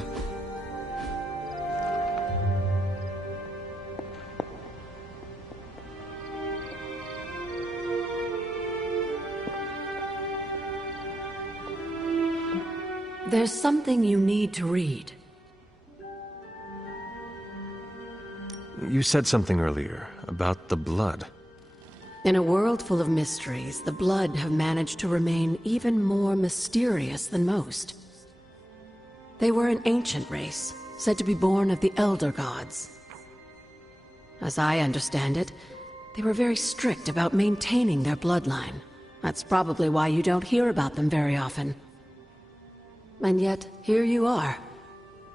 There's something you need to read. You said something earlier about the blood. In a world full of mysteries, the blood have managed to remain even more mysterious than most. They were an ancient race, said to be born of the Elder Gods. As I understand it, they were very strict about maintaining their bloodline. That's probably why you don't hear about them very often. And yet, here you are,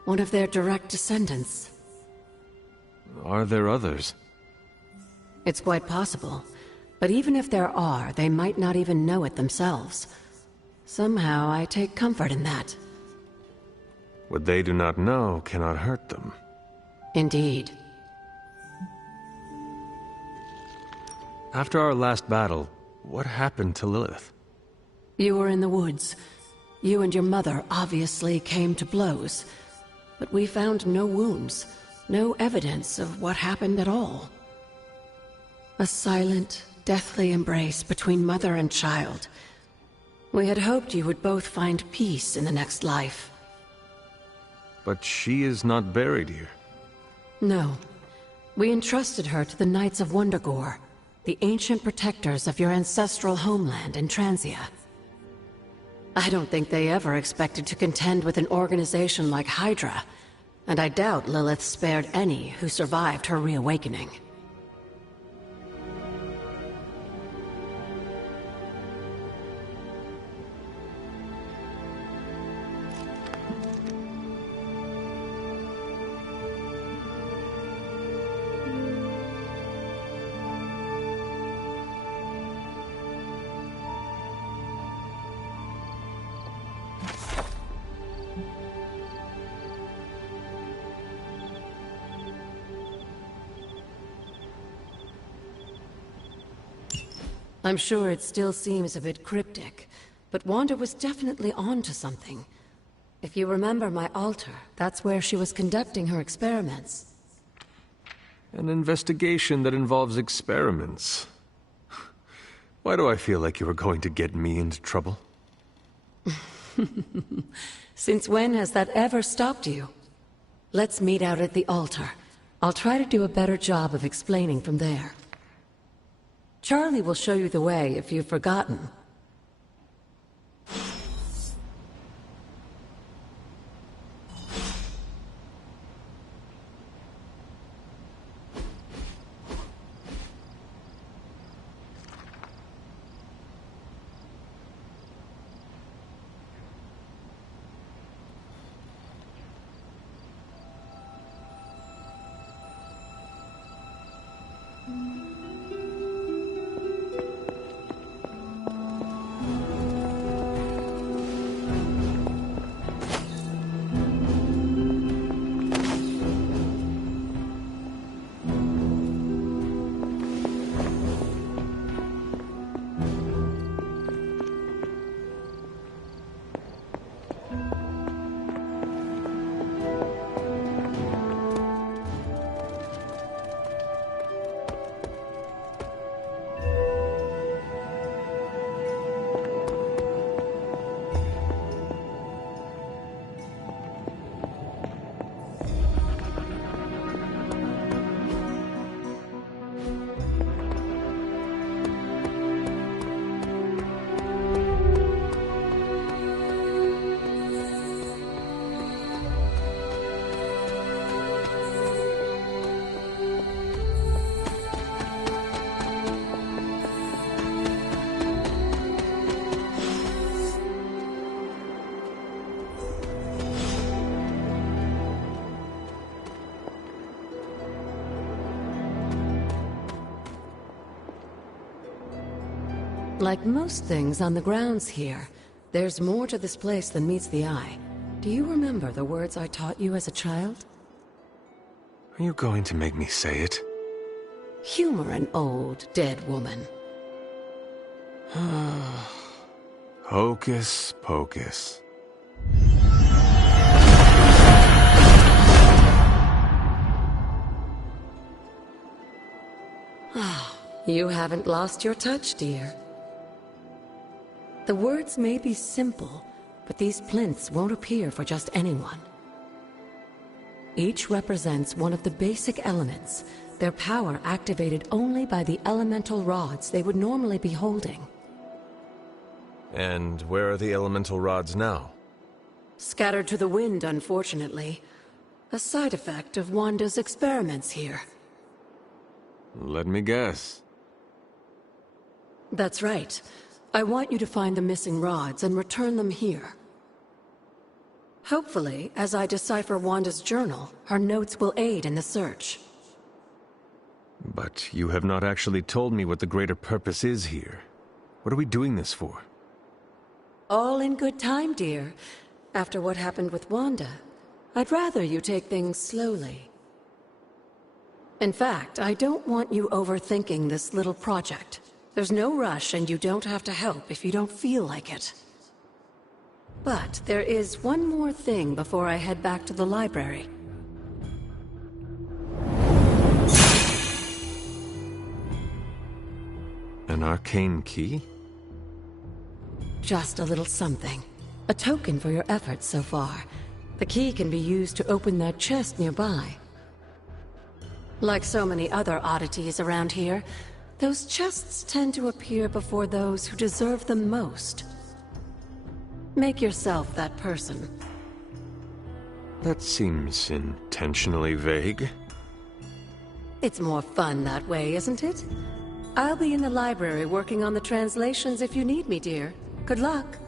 one of their direct descendants. Are there others? It's quite possible. But even if there are, they might not even know it themselves. Somehow, I take comfort in that. What they do not know cannot hurt them. Indeed. After our last battle, what happened to Lilith? You were in the woods. You and your mother obviously came to blows. But we found no wounds, no evidence of what happened at all. A silent, deathly embrace between mother and child. We had hoped you would both find peace in the next life. But she is not buried here. No. We entrusted her to the Knights of Wundagore, the ancient protectors of your ancestral homeland in Transia. I don't think they ever expected to contend with an organization like Hydra, and I doubt Lilith spared any who survived her reawakening. I'm sure it still seems a bit cryptic, but Wanda was definitely onto something. If you remember my altar, that's where she was conducting her experiments. An investigation that involves experiments. Why do I feel like you are going to get me into trouble? Since when has that ever stopped you? Let's meet out at the altar. I'll try to do a better job of explaining from there. Charlie will show you the way if you've forgotten. Like most things on the grounds here, there's more to this place than meets the eye. Do you remember the words I taught you as a child? Are you going to make me say it? Humor an old, dead woman. Hocus pocus. You haven't lost your touch, dear. The words may be simple, but these plinths won't appear for just anyone. Each represents one of the basic elements, their power activated only by the elemental rods they would normally be holding. And where are the elemental rods now? Scattered to the wind, unfortunately. A side effect of Wanda's experiments here. Let me guess. That's right. I want you to find the missing rods and return them here. Hopefully, as I decipher Wanda's journal, her notes will aid in the search. But you have not actually told me what the greater purpose is here. What are we doing this for? All in good time, dear. After what happened with Wanda, I'd rather you take things slowly. In fact, I don't want you overthinking this little project. There's no rush, and you don't have to help if you don't feel like it. But there is one more thing before I head back to the library. An arcane key? Just a little something. A token for your efforts so far. The key can be used to open that chest nearby. Like so many other oddities around here, those chests tend to appear before those who deserve them most. Make yourself that person. That seems intentionally vague. It's more fun that way, isn't it? I'll be in the library working on the translations if you need me, dear. Good luck.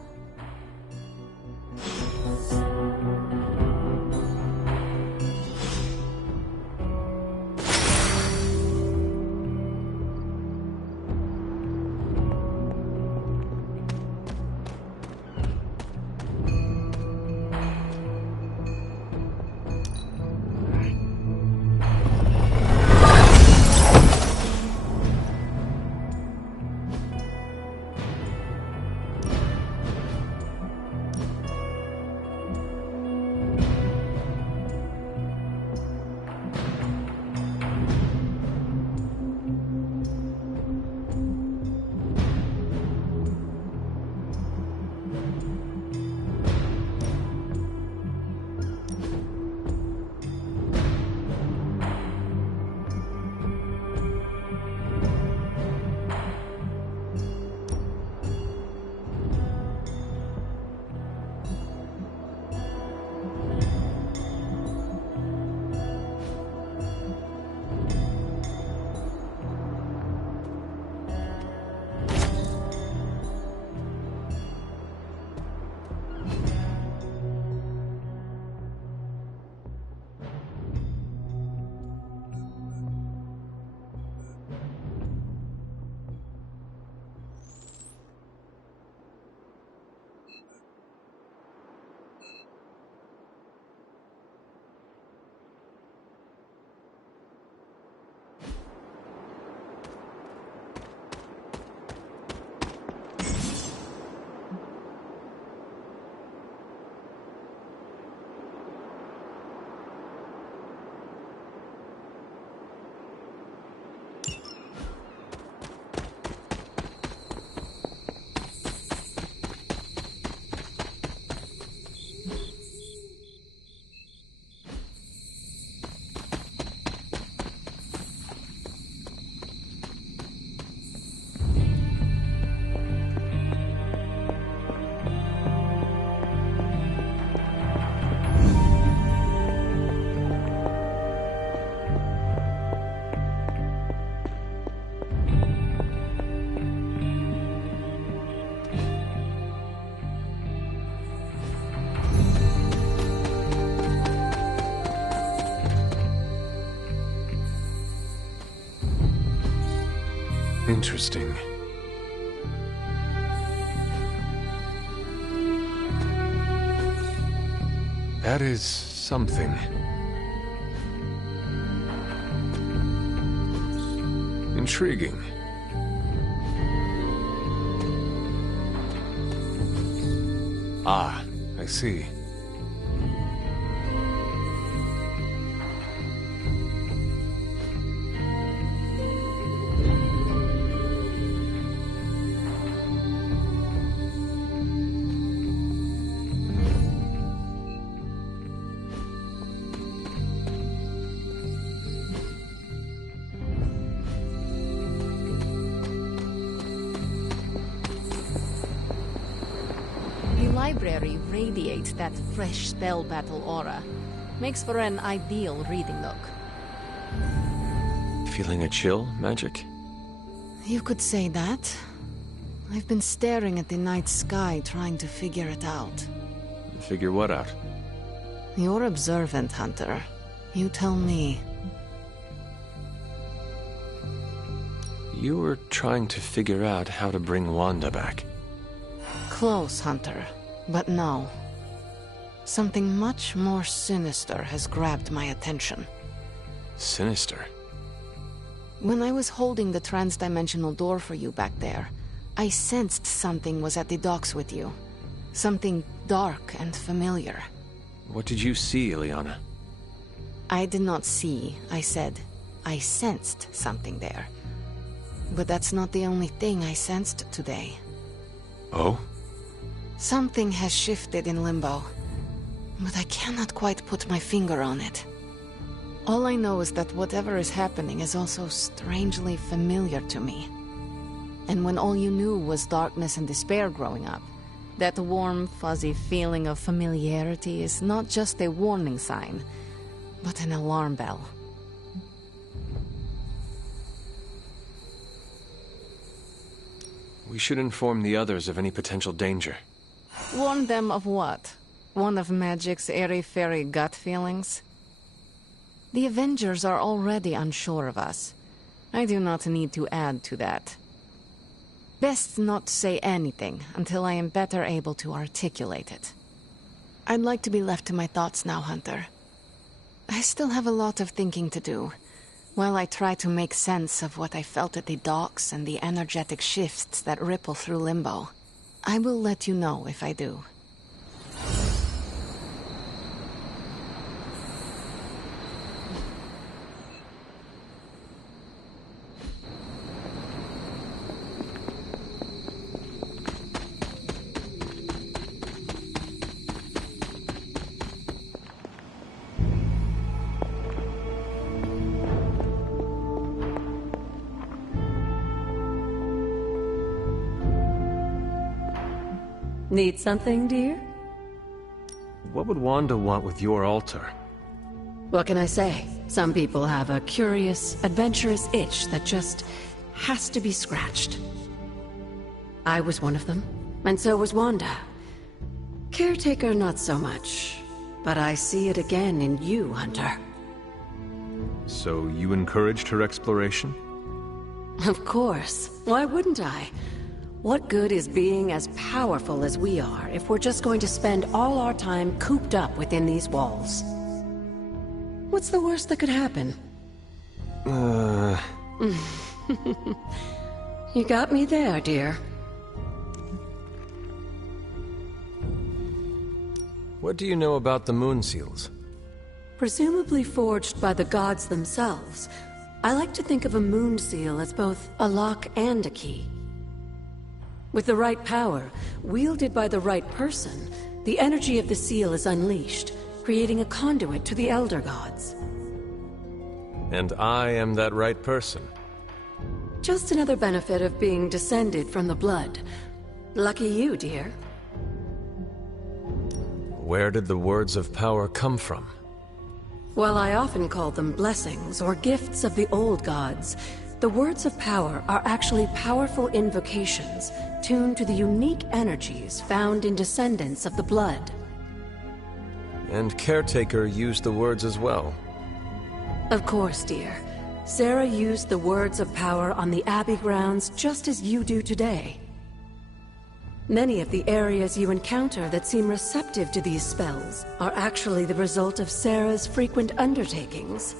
Interesting. That is something. Intriguing. Ah, I see. The library radiates that fresh spell battle aura. Makes for an ideal reading nook. Feeling a chill, Magic? You could say that. I've been staring at the night sky trying to figure it out. Figure what out? You're observant, Hunter. You tell me. You were trying to figure out how to bring Wanda back. Close, Hunter. But no. Something much more sinister has grabbed my attention. Sinister? When I was holding the transdimensional door for you back there, I sensed something was at the docks with you. Something dark and familiar. What did you see, Ileana? I did not see, I said. I sensed something there. But that's not the only thing I sensed today. Oh? Something has shifted in Limbo, but I cannot quite put my finger on it. All I know is that whatever is happening is also strangely familiar to me. And when all you knew was darkness and despair growing up, that warm, fuzzy feeling of familiarity is not just a warning sign, but an alarm bell. We should inform the others of any potential danger. Warn them of what? One of Magic's airy-fairy gut feelings? The Avengers are already unsure of us. I do not need to add to that. Best not say anything until I am better able to articulate it. I'd like to be left to my thoughts now, Hunter. I still have a lot of thinking to do, while I try to make sense of what I felt at the docks and the energetic shifts that ripple through Limbo. I will let you know if I do. Need something, dear? What would Wanda want with your altar? What can I say? Some people have a curious, adventurous itch that just has to be scratched. I was one of them, and so was Wanda. Caretaker, not so much. But I see it again in you, Hunter. So you encouraged her exploration? Of course. Why wouldn't I? What good is being as powerful as we are if we're just going to spend all our time cooped up within these walls? What's the worst that could happen? You got me there, dear. What do you know about the moon seals? Presumably forged by the gods themselves. I like to think of a moon seal as both a lock and a key. With the right power, wielded by the right person, the energy of the seal is unleashed, creating a conduit to the Elder Gods. And I am that right person. Just another benefit of being descended from the blood. Lucky you, dear. Where did the words of power come from? While I often call them blessings or gifts of the old gods, the words of power are actually powerful invocations tuned to the unique energies found in descendants of the blood. And Caretaker used the words as well. Of course, dear. Sarah used the words of power on the Abbey grounds just as you do today. Many of the areas you encounter that seem receptive to these spells are actually the result of Sarah's frequent undertakings.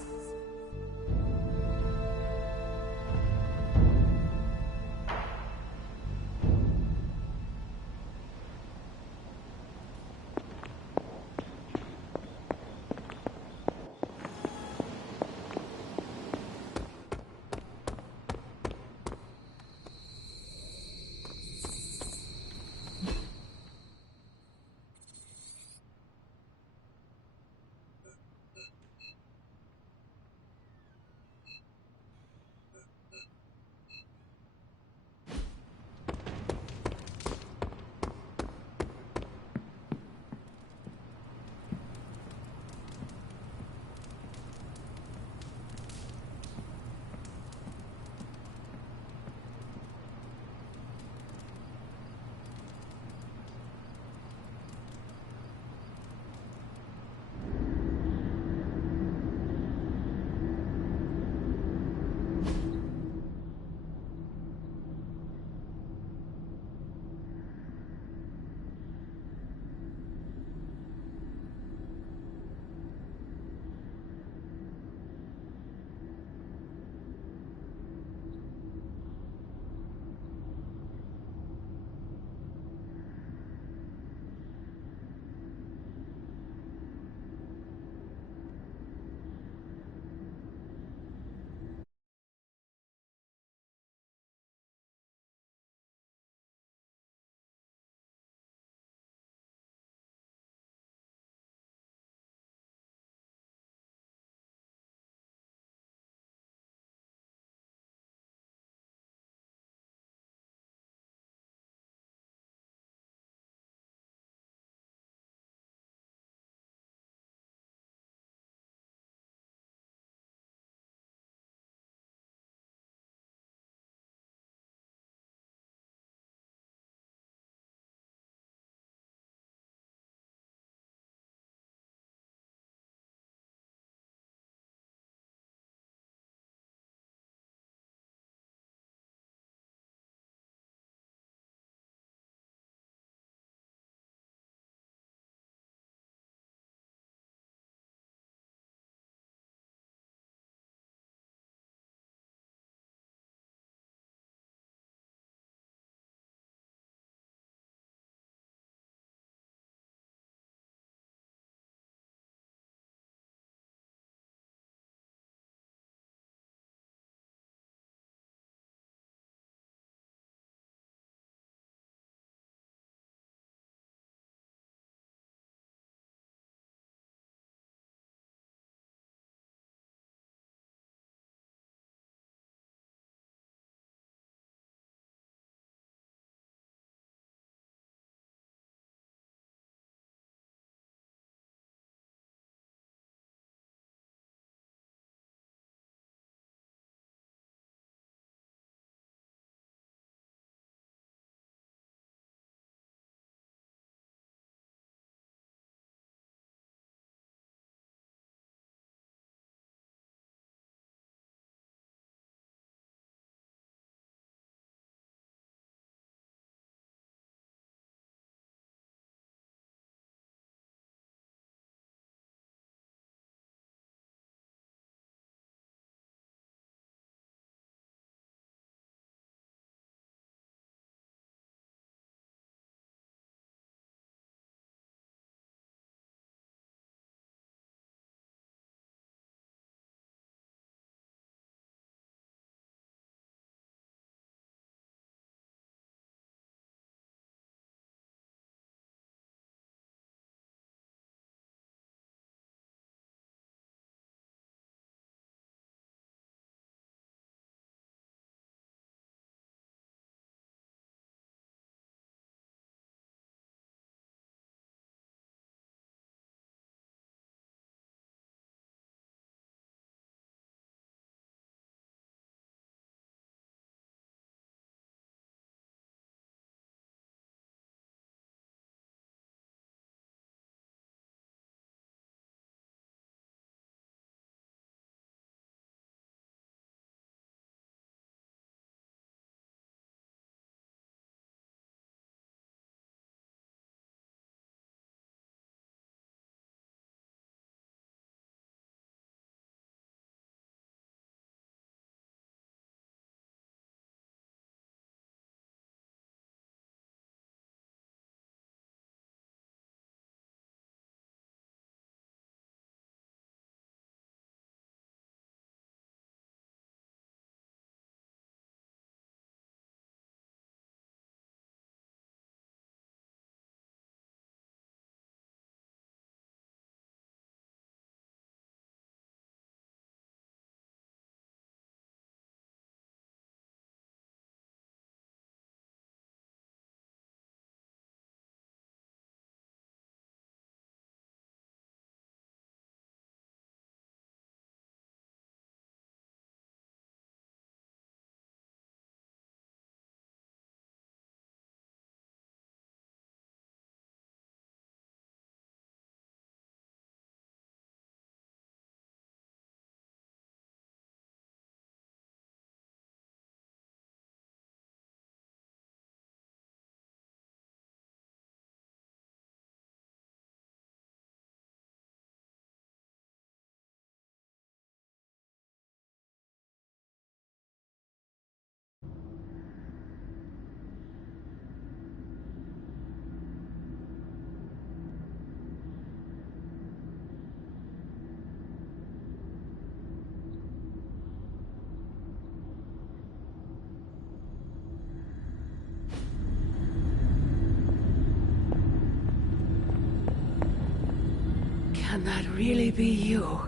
Can that really be you?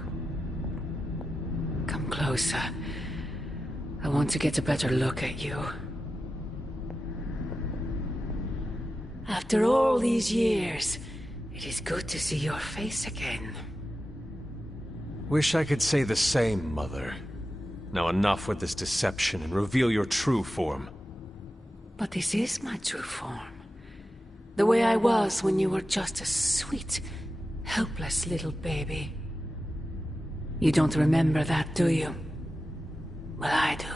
Come closer. I want to get a better look at you. After all these years, it is good to see your face again. Wish I could say the same, Mother. Now enough with this deception and reveal your true form. But this is my true form. The way I was when you were just a sweet, helpless little baby. You don't remember that, do you? Well, I do.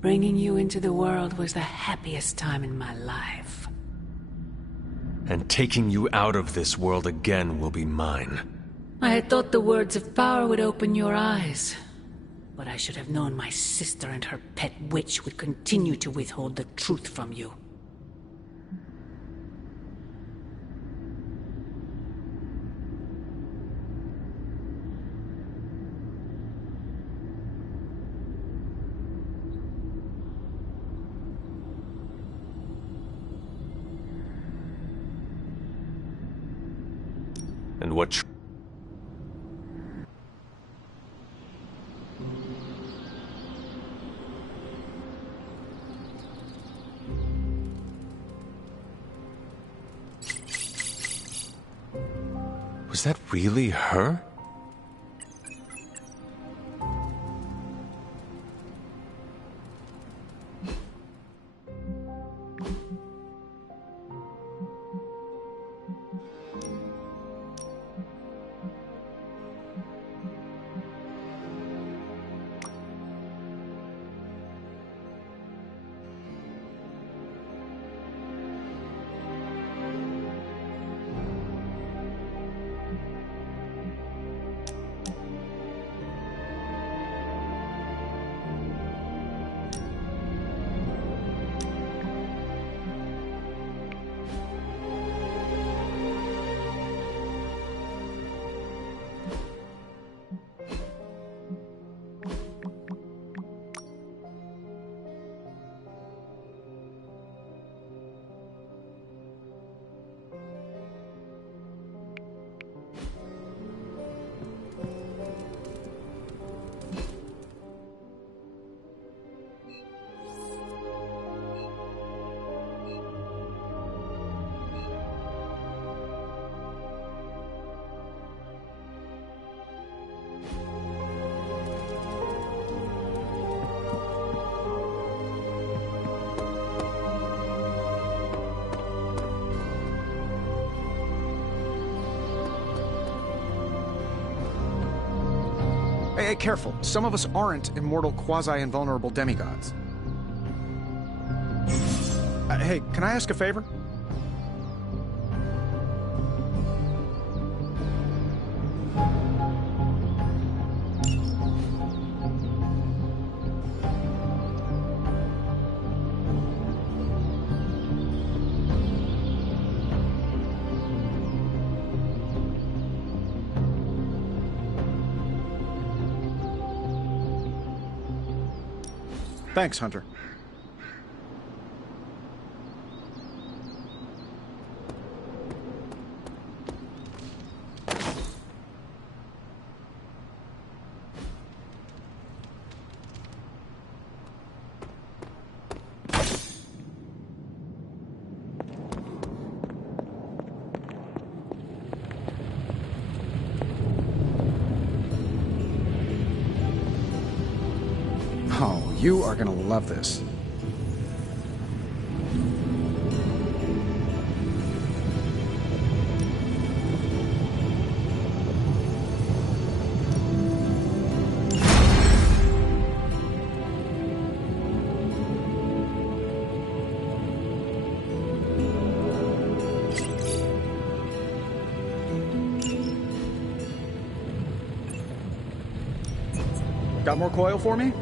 Bringing you into the world was the happiest time in my life. And taking you out of this world again will be mine. I had thought the words of power would open your eyes. But I should have known my sister and her pet witch would continue to withhold the truth from you. And what was that really her? Hey, careful. Some of us aren't immortal, quasi-invulnerable demigods. Hey, can I ask a favor? Thanks, Hunter. Oh, you are gonna love this. Got more coil for me?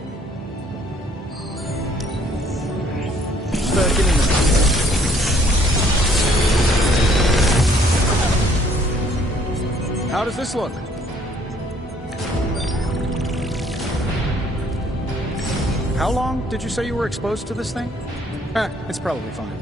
Get in there. How does this look? How long did you say you were exposed to this thing? It's probably fine.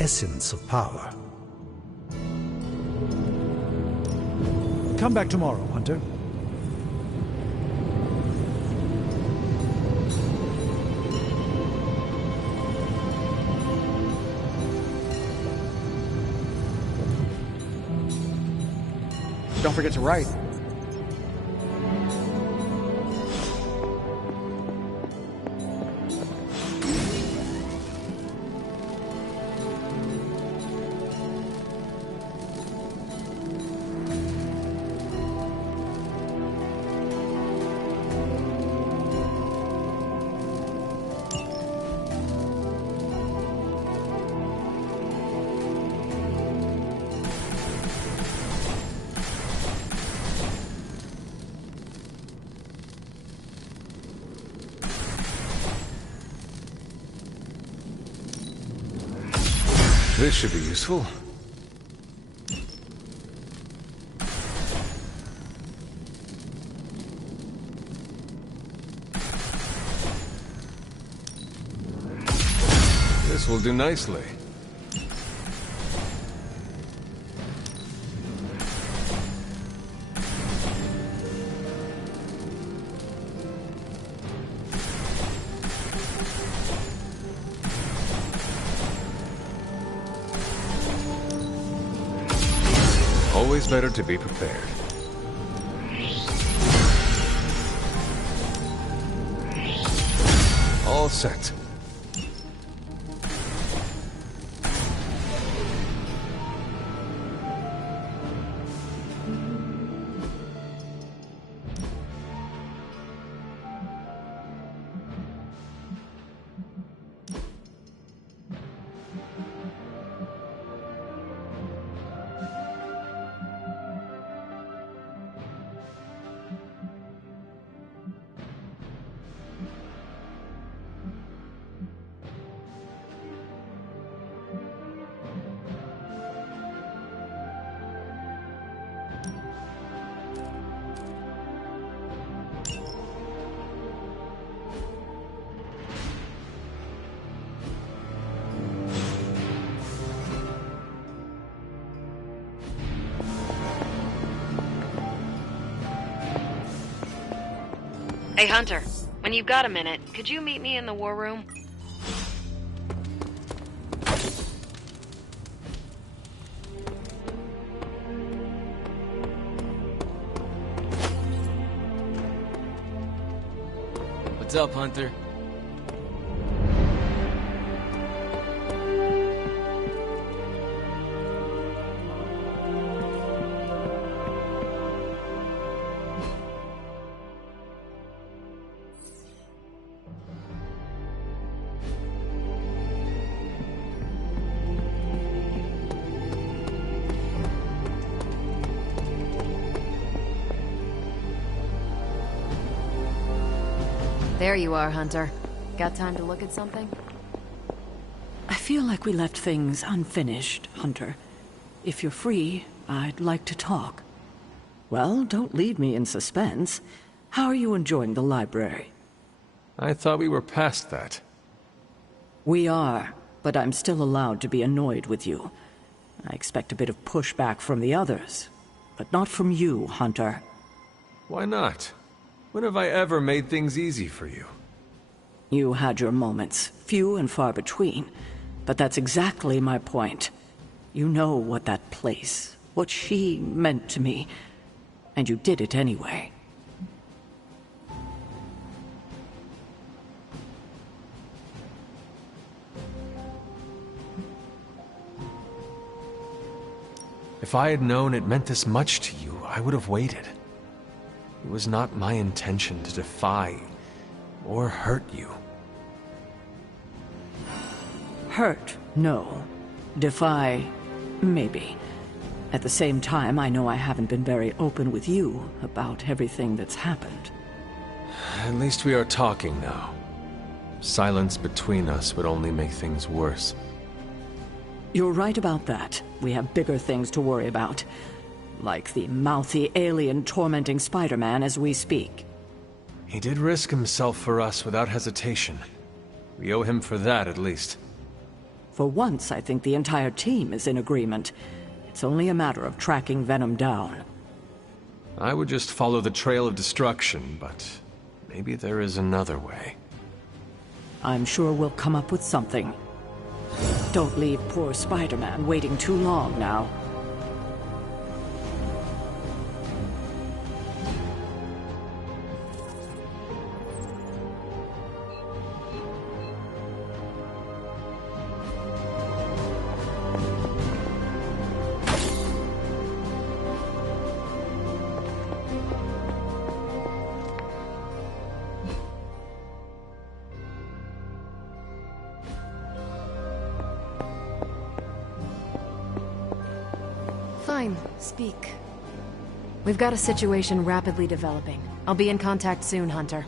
essence of power. Come back tomorrow, Hunter. Don't forget to write. This should be useful. This will do nicely. Always better to be prepared. All set. Hey, Hunter, when you've got a minute, could you meet me in the war room? What's up, Hunter? There you are, Hunter. Got time to look at something? I feel like we left things unfinished, Hunter. If you're free, I'd like to talk. Well, don't leave me in suspense. How are you enjoying the library? I thought we were past that. We are, but I'm still allowed to be annoyed with you. I expect a bit of pushback from the others, but not from you, Hunter. Why not? When have I ever made things easy for you? You had your moments, few and far between, but that's exactly my point. You know what that place, what she meant to me, and you did it anyway. If I had known it meant this much to you, I would have waited. It was not my intention to defy or hurt you. Hurt, no. Defy, maybe. At the same time, I know I haven't been very open with you about everything that's happened. At least we are talking now. Silence between us would only make things worse. You're right about that. We have bigger things to worry about. Like the mouthy alien tormenting Spider-Man as we speak. He did risk himself for us without hesitation. We owe him for that, at least. For once, I think the entire team is in agreement. It's only a matter of tracking Venom down. I would just follow the trail of destruction, but maybe there is another way. I'm sure we'll come up with something. Don't leave poor Spider-Man waiting too long now. Fine, speak. We've got a situation rapidly developing. I'll be in contact soon, Hunter.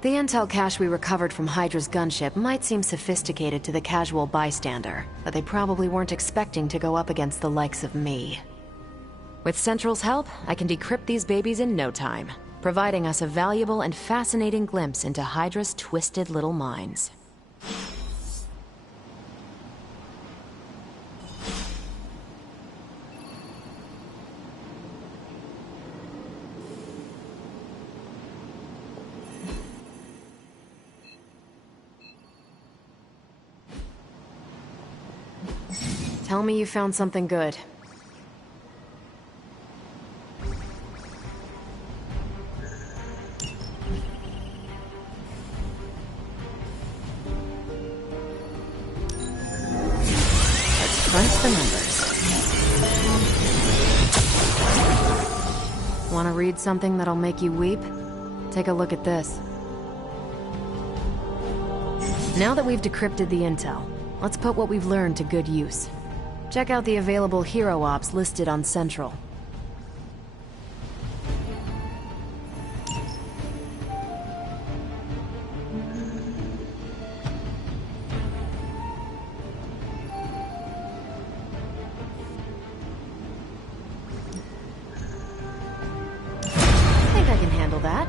The intel cache we recovered from Hydra's gunship might seem sophisticated to the casual bystander, but they probably weren't expecting to go up against the likes of me. With Central's help, I can decrypt these babies in no time, providing us a valuable and fascinating glimpse into Hydra's twisted little minds. Tell me you found something good. Let's crunch the numbers. Want to read something that'll make you weep? Take a look at this. Now that we've decrypted the intel, let's put what we've learned to good use. Check out the available hero ops listed on Central. I think I can handle that.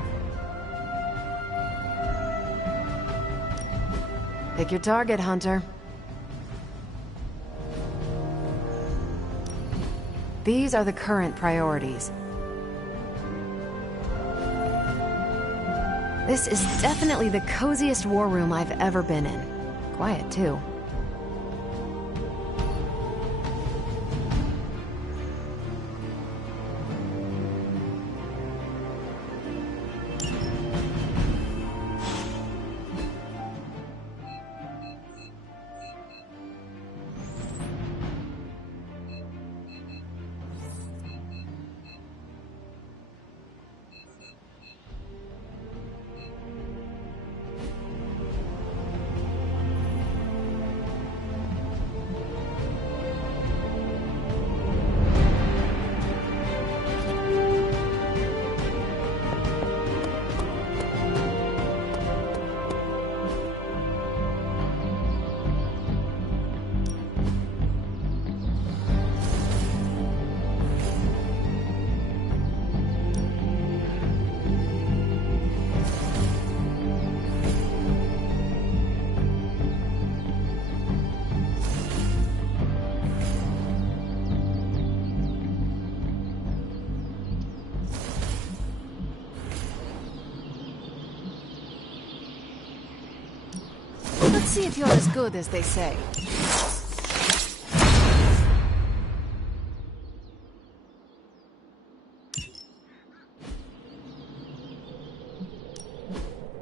Pick your target, Hunter. These are the current priorities. This is definitely the coziest war room I've ever been in. Quiet, too. Let's see if you're as good as they say.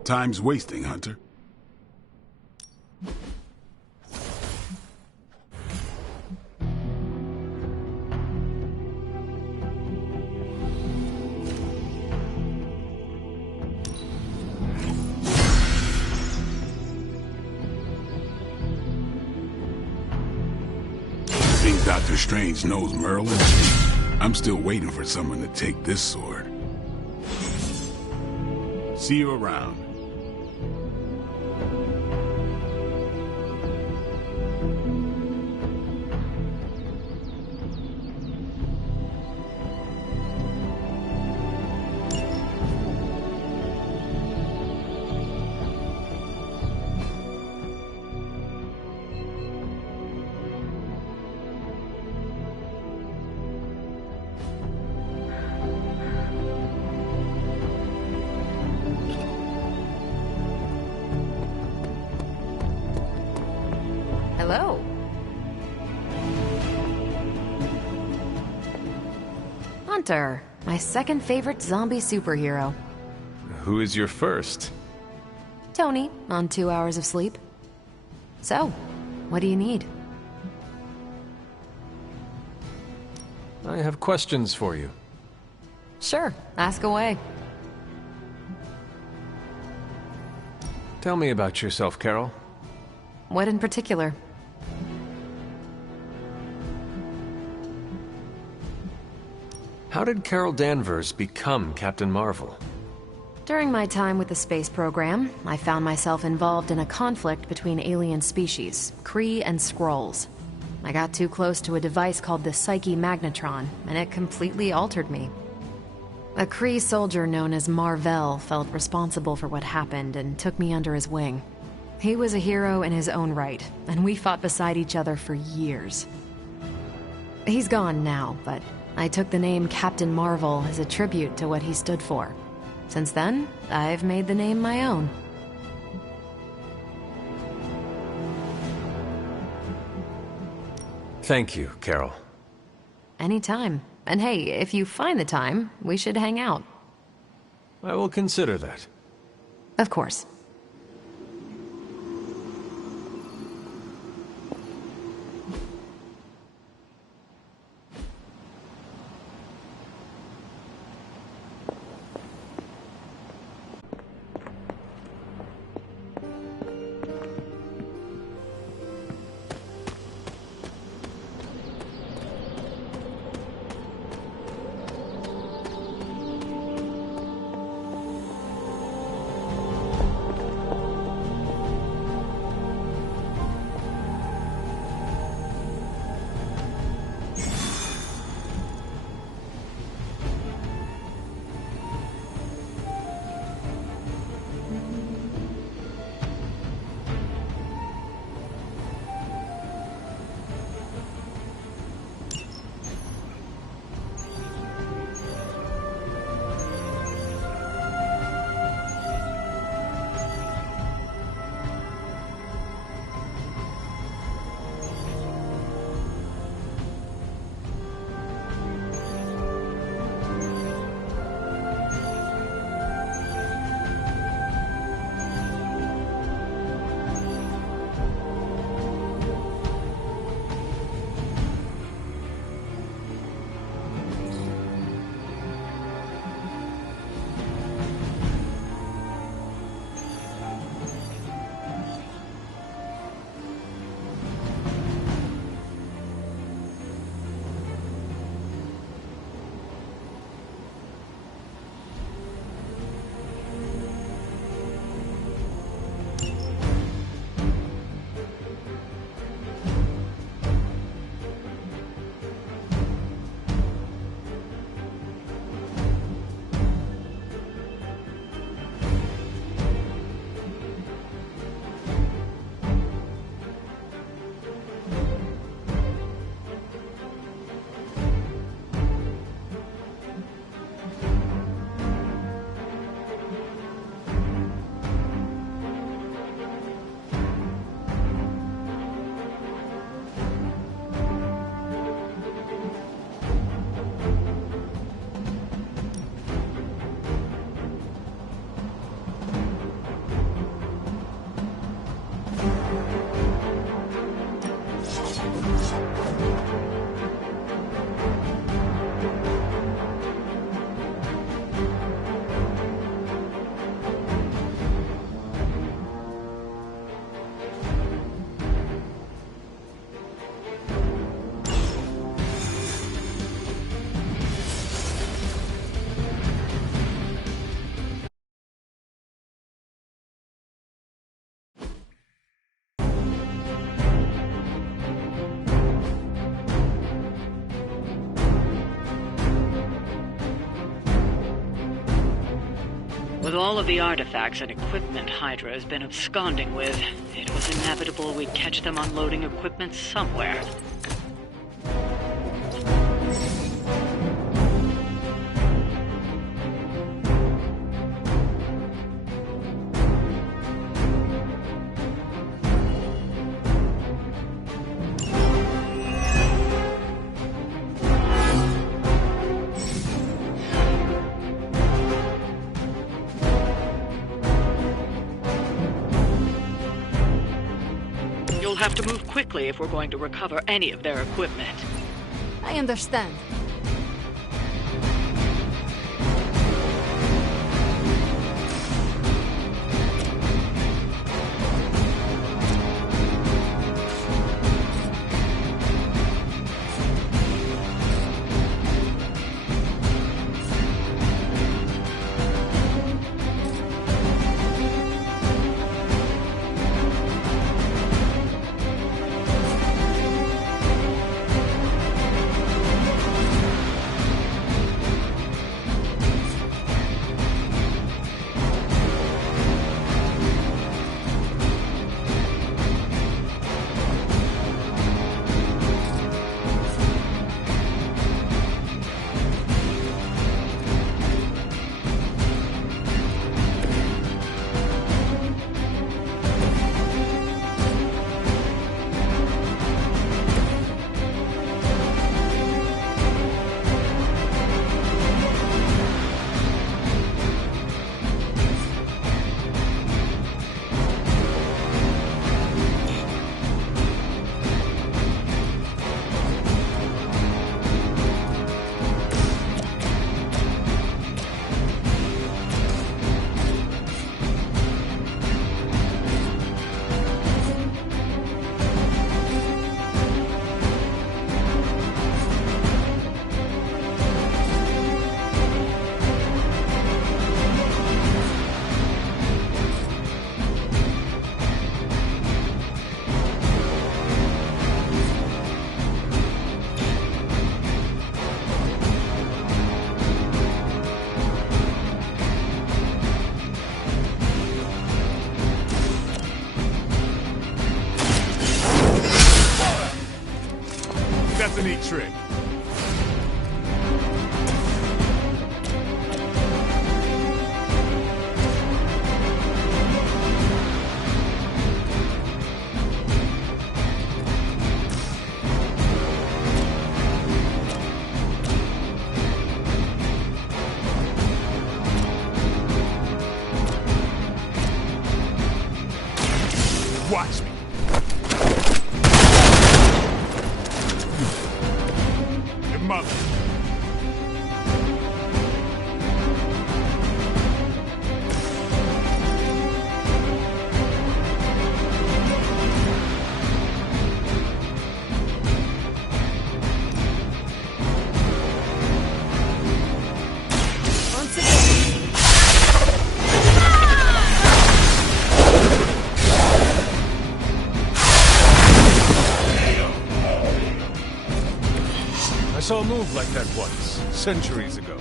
Time's wasting, Hunter. Dr. Strange knows Merlin. I'm still waiting for someone to take this sword. See you around. Hello. Hunter, my second favorite zombie superhero. Who is your first? Tony, on 2 hours of sleep. So, what do you need? I have questions for you. Sure, ask away. Tell me about yourself, Carol. What in particular? How did Carol Danvers become Captain Marvel? During my time with the space program, I found myself involved in a conflict between alien species, Kree and Skrulls. I got too close to a device called the Psyche Magnetron, and it completely altered me. A Kree soldier known as Marvell felt responsible for what happened and took me under his wing. He was a hero in his own right, and we fought beside each other for years. He's gone now, but I took the name Captain Marvel as a tribute to what he stood for. Since then, I've made the name my own. Thank you, Carol. Anytime. And hey, if you find the time, we should hang out. I will consider that. Of course. With all of the artifacts and equipment Hydra has been absconding with, it was inevitable we'd catch them unloading equipment somewhere. have to move quickly if we're going to recover any of their equipment. I understand. That's a neat trick. Watch me. Your mother. I saw a move like that once, centuries ago.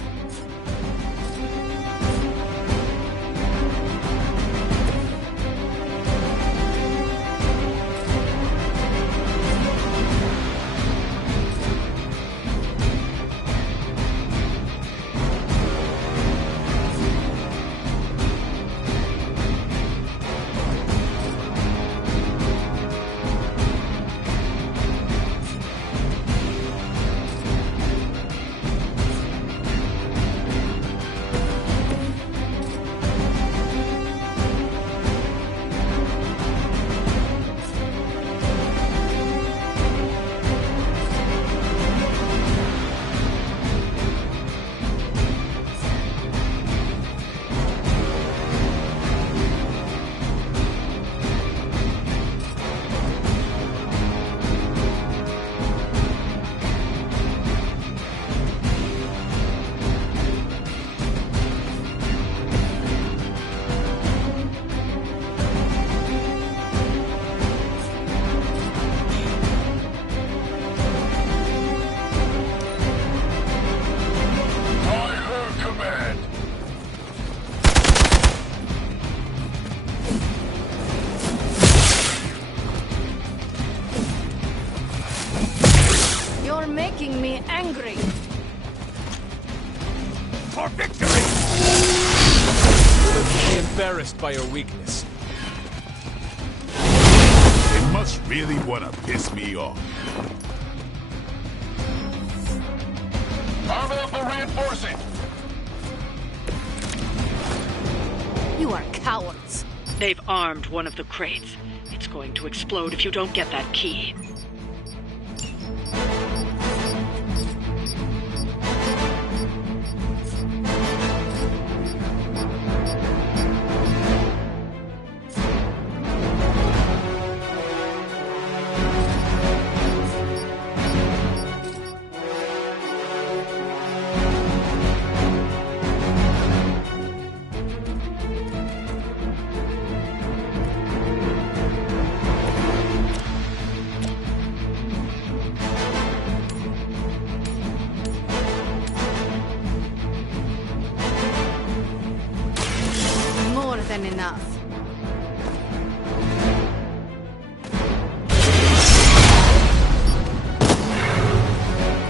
You're making me angry. For victory! You look to be embarrassed by your weakness. It must really want to piss me off. Marvellous for reinforcing. You are cowards. They've armed one of the crates. It's going to explode if you don't get that key. Enough.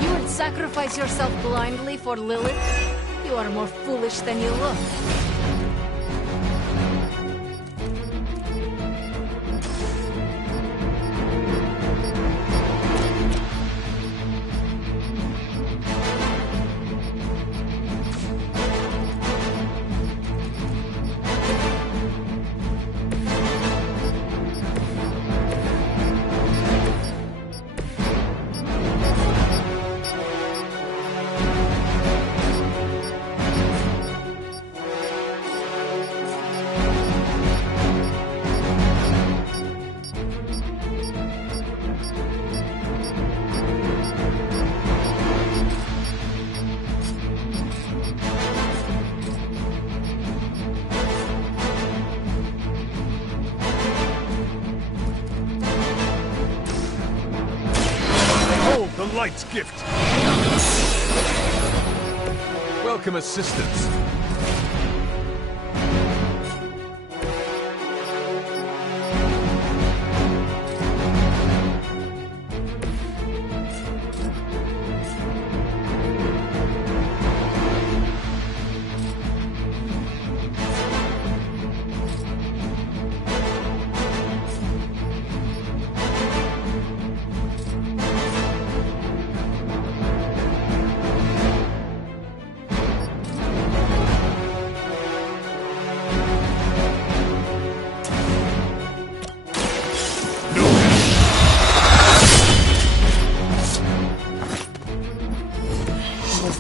You would sacrifice yourself blindly for Lilith? You are more foolish than you look. Light's gift. Welcome assistance.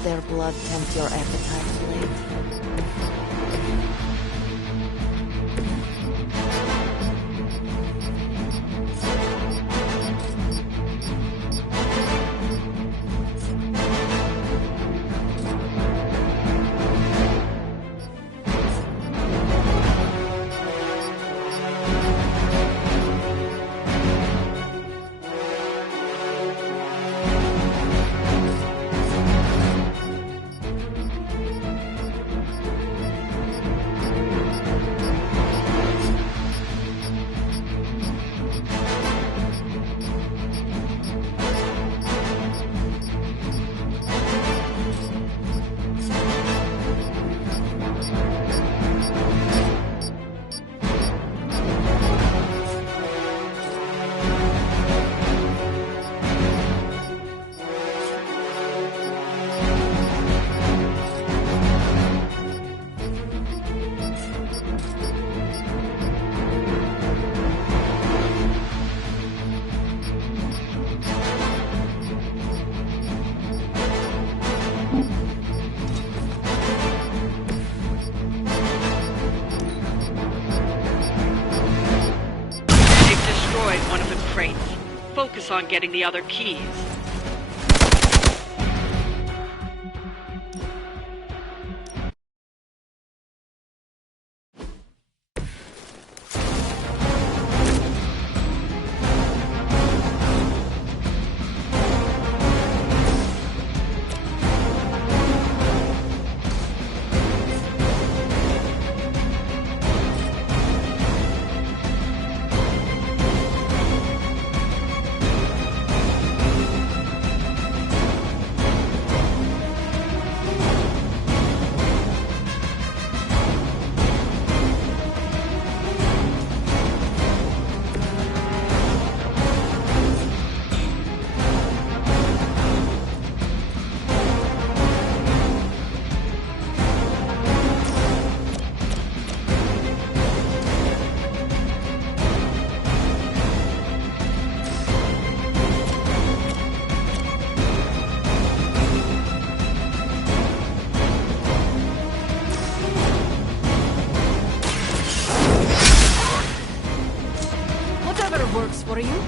Their blood tempt your appetite, slave? One of the crates. Focus on getting the other keys. for you?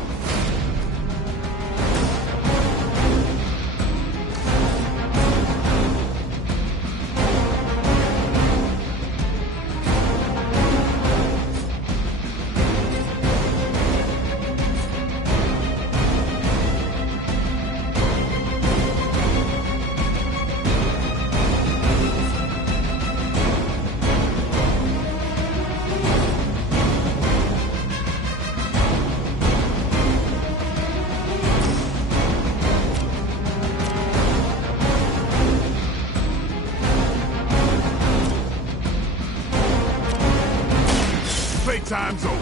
Playtime's over.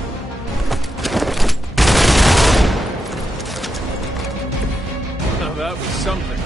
Now that was something.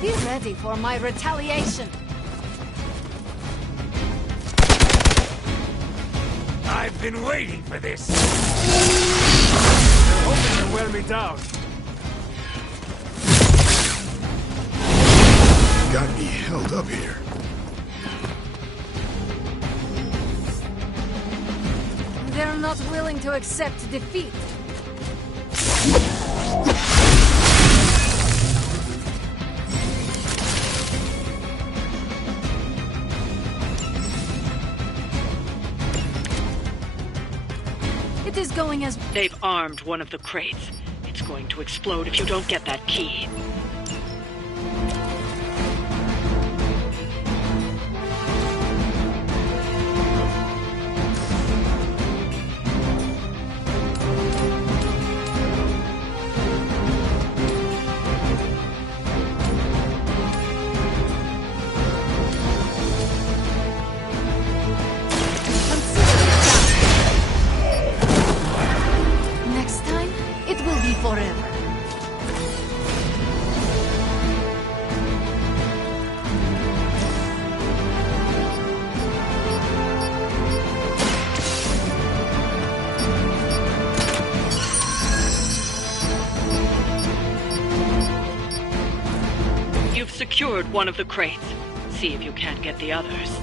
Be ready for my retaliation. I've been waiting for this. They're hoping to wear me down. Got me held up here. They're not willing to accept defeat. It is going as... They've armed one of the crates. It's going to explode if you don't get that key. Next time, it will be forever. You've secured one of the crates. See if you can't get the others.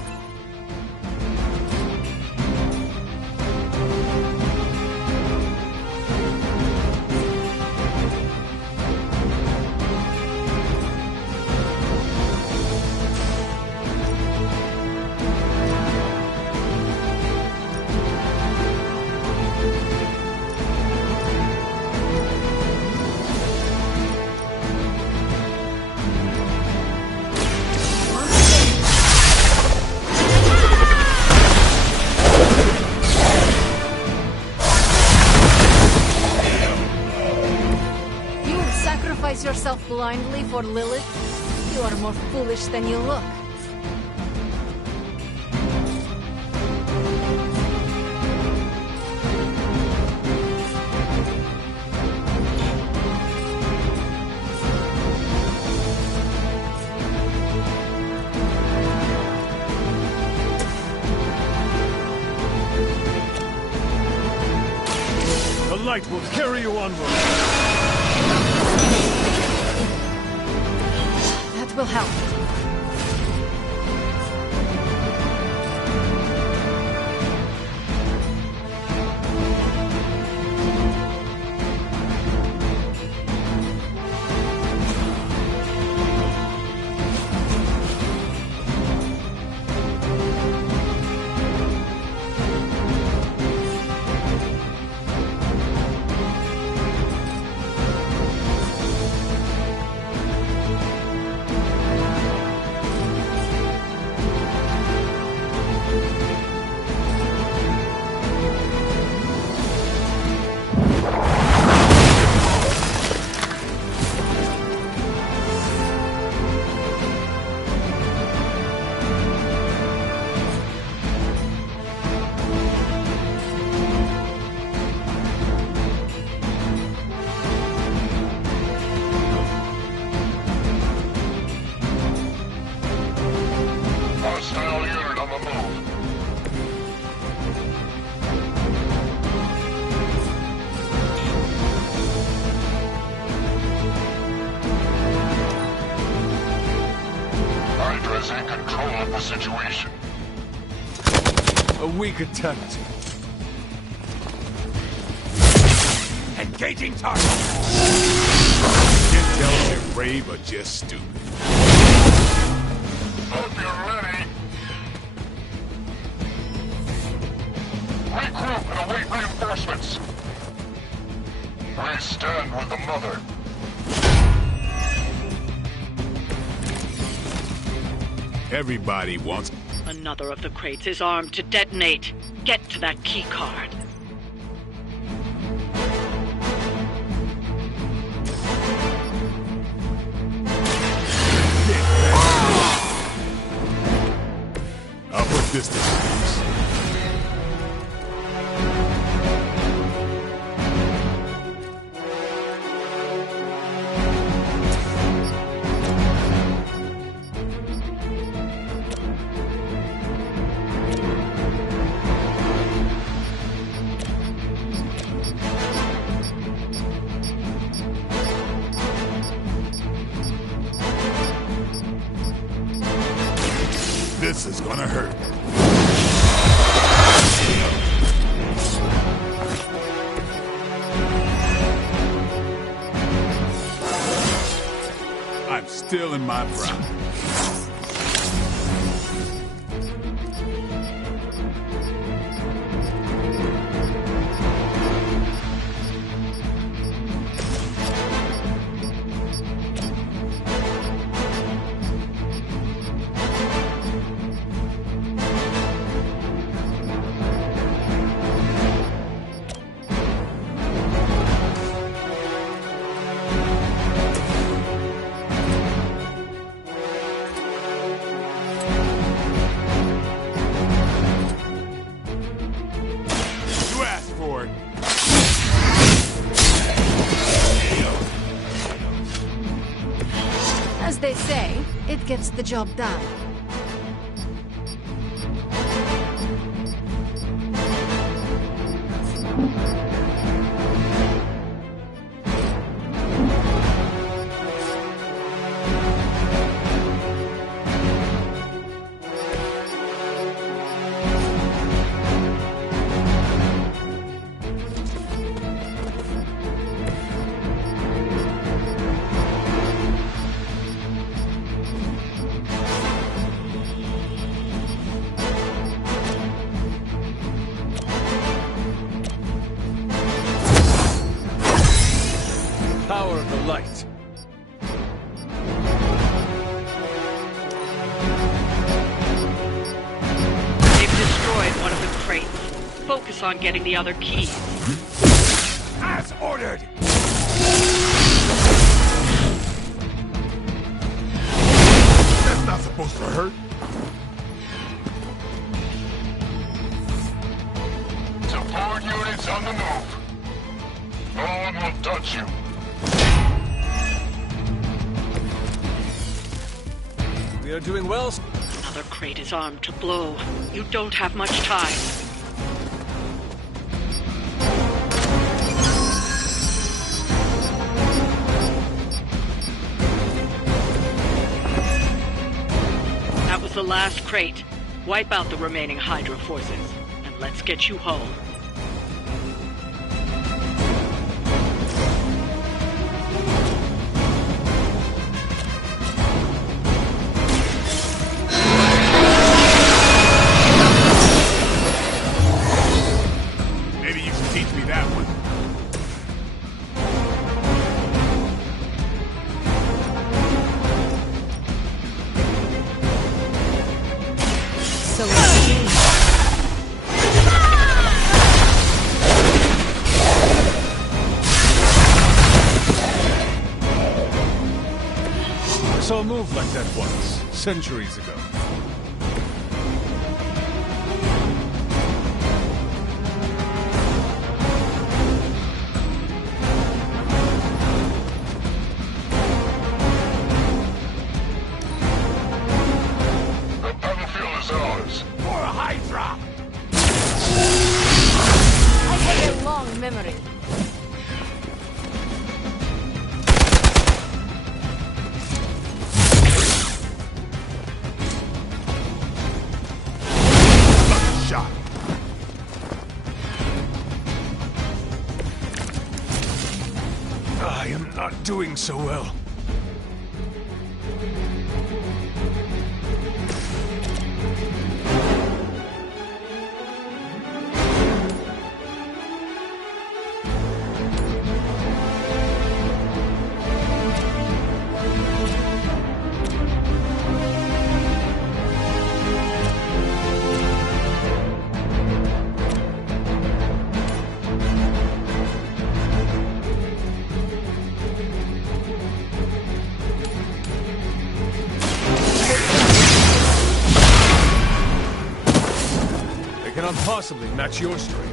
Sacrifice yourself blindly for Lilith? You are more foolish than you look. The light will carry you onward. That will help. on the situation? A weak attempt. Engaging target! Can't tell if they're brave or just stupid. Hope you're ready. Regroup and await reinforcements. We stand with the mother. Everybody wants... Another of the crates is armed to detonate. Get to that key card. I'll put this to use. This is gonna hurt. I'm still in my prime. As they say, it gets the job done. Power of the light. They've destroyed one of the crates. Focus on getting the other keys. As ordered! That's not supposed to hurt. Support units on the move. No one will touch you. We are doing well. Another crate is armed to blow. You don't have much time. That was the last crate. Wipe out the remaining Hydra forces, and let's get you home. Maybe you should teach me that one. So let's begin. I saw a move like that once, centuries ago. The battlefield is ours. For a Hydra! I have a long memory. I am not doing so well. Cannot possibly match your strength.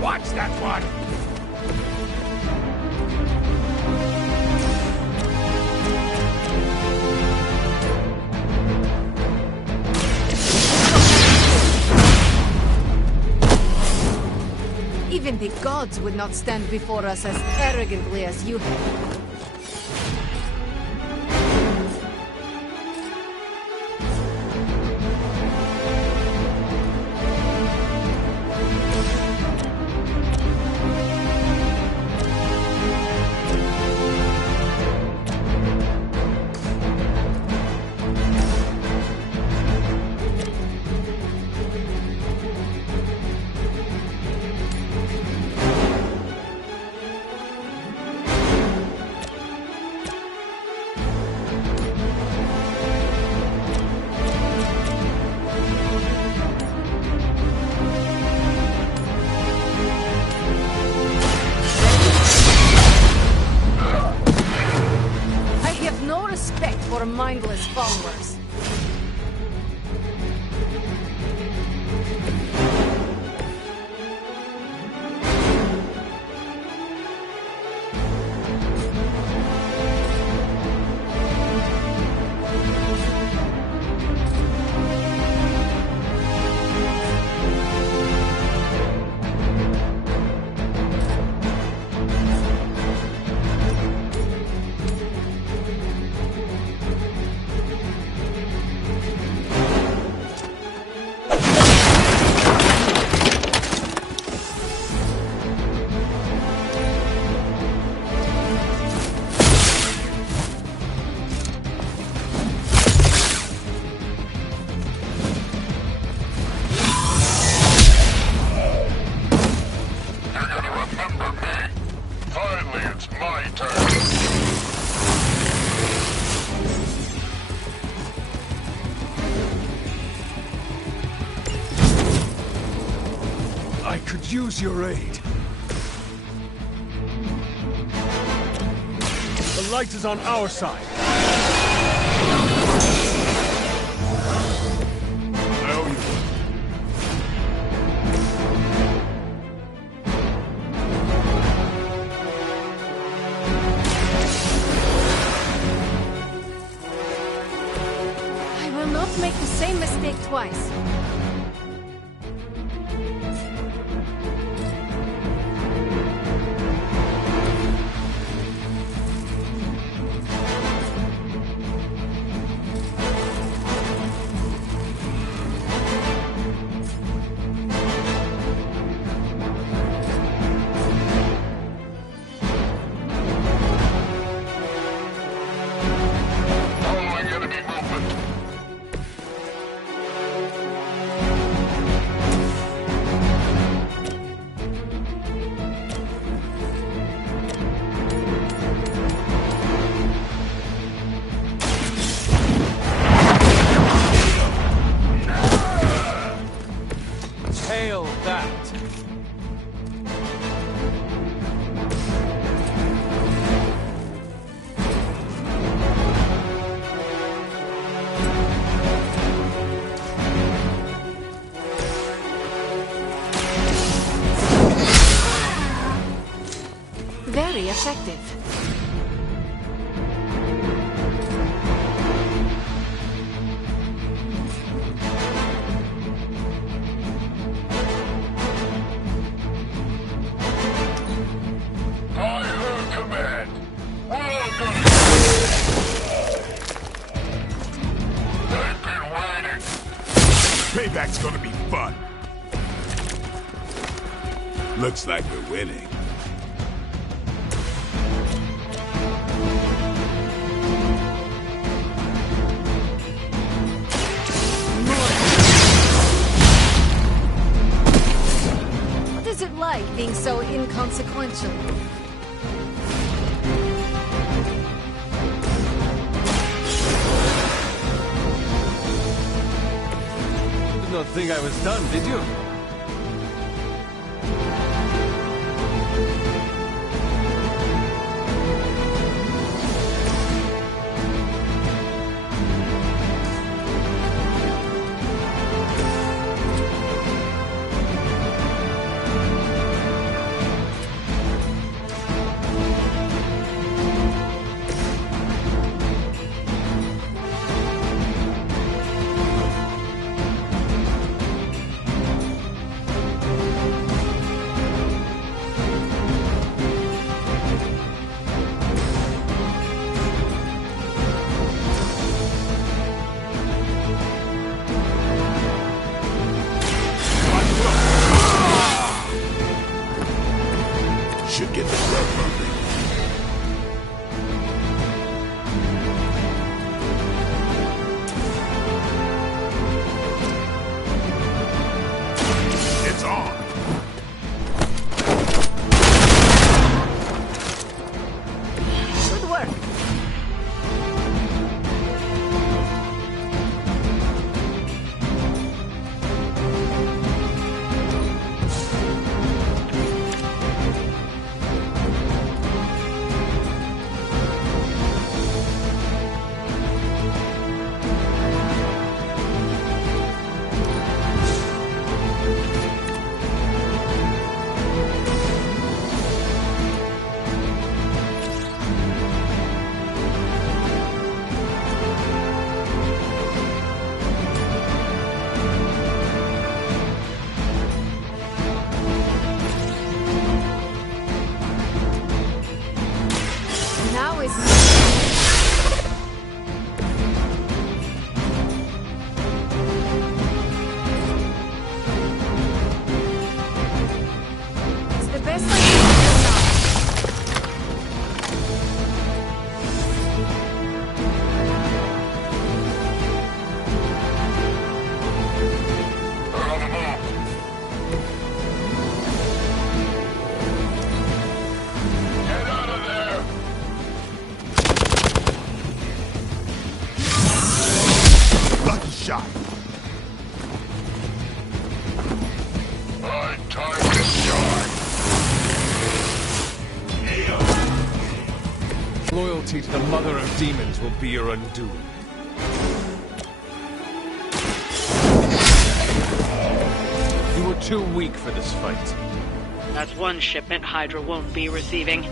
Watch that one! Even the gods would not stand before us as arrogantly as you have. For mindless followers. I could use your aid. The light is on our side. Now you. I will not make the same mistake twice. very effective. I heard command. We're all gonna... They've been waiting. Payback's gonna be fun. Looks like we're winning. What is it like being so inconsequential? Did not think I was done, did you? Should get the blood pumping. It's on. Good work. Now is it's the best I can They're on the move. Get out of there. Lucky shot. My time to shine. Loyalty to the mother of demons will be your undoing. You were too weak for this fight. That's one shipment Hydra won't be receiving.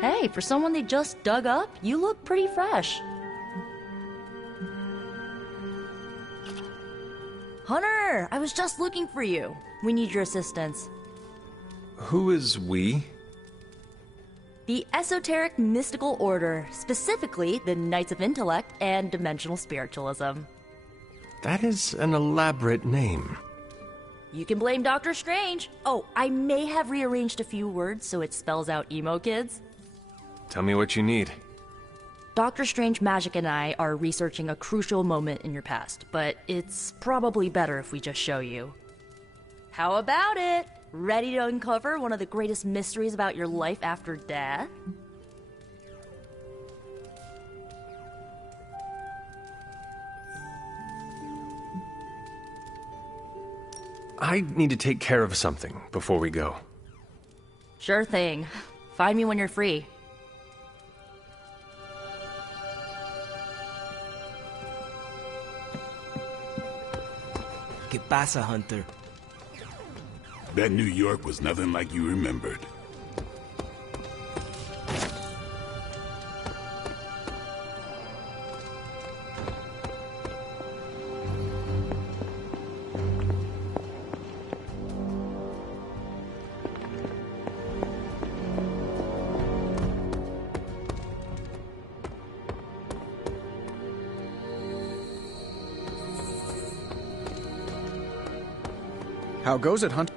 Hey, for someone they just dug up, you look pretty fresh. Hunter, I was just looking for you. We need your assistance. Who is we? The Esoteric Mystical Order, specifically the Knights of Intellect and Dimensional Spiritualism. That is an elaborate name. You can blame Dr. Strange. Oh, I may have rearranged a few words so it spells out emo kids. Tell me what you need. Dr. Strange Magic and I are researching a crucial moment in your past, but it's probably better if we just show you. How about it? Ready to uncover one of the greatest mysteries about your life after death? I need to take care of something before we go. Sure thing. Find me when you're free. ¿Qué pasa, Hunter? That New York was nothing like you remembered. How goes it, Hunt?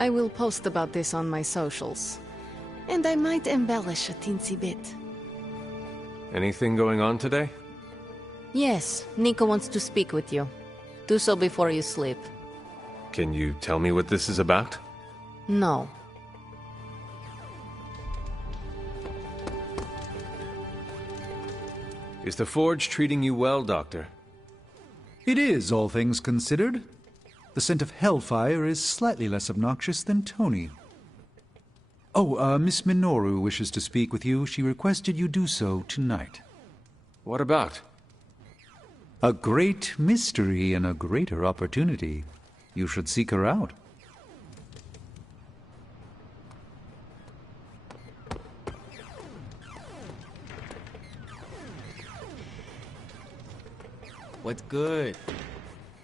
I will post about this on my socials. And I might embellish a teensy bit. Anything going on today? Yes, Nico wants to speak with you. Do so before you sleep. Can you tell me what this is about? No. Is the Forge treating you well, Doctor? It is, all things considered. The scent of hellfire is slightly less obnoxious than Tony. Oh, Miss Minoru wishes to speak with you. She requested you do so tonight. What about? A great mystery and a greater opportunity. You should seek her out. What's good?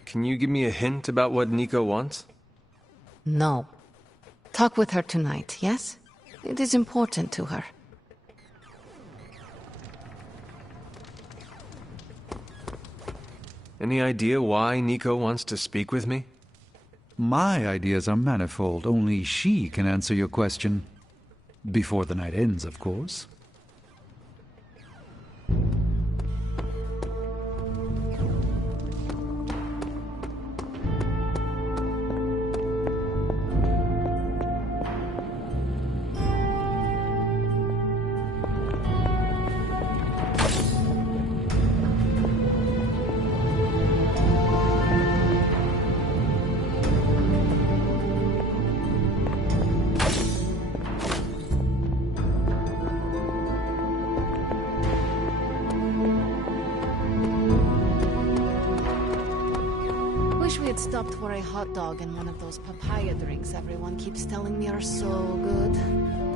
Can you give me a hint about what Nico wants? No. Talk with her tonight, yes? It is important to her. Any idea why Nico wants to speak with me? My ideas are manifold. Only she can answer your question. Before the night ends, of course. Wish we had stopped for a hot dog and one of those papaya drinks everyone keeps telling me are so good.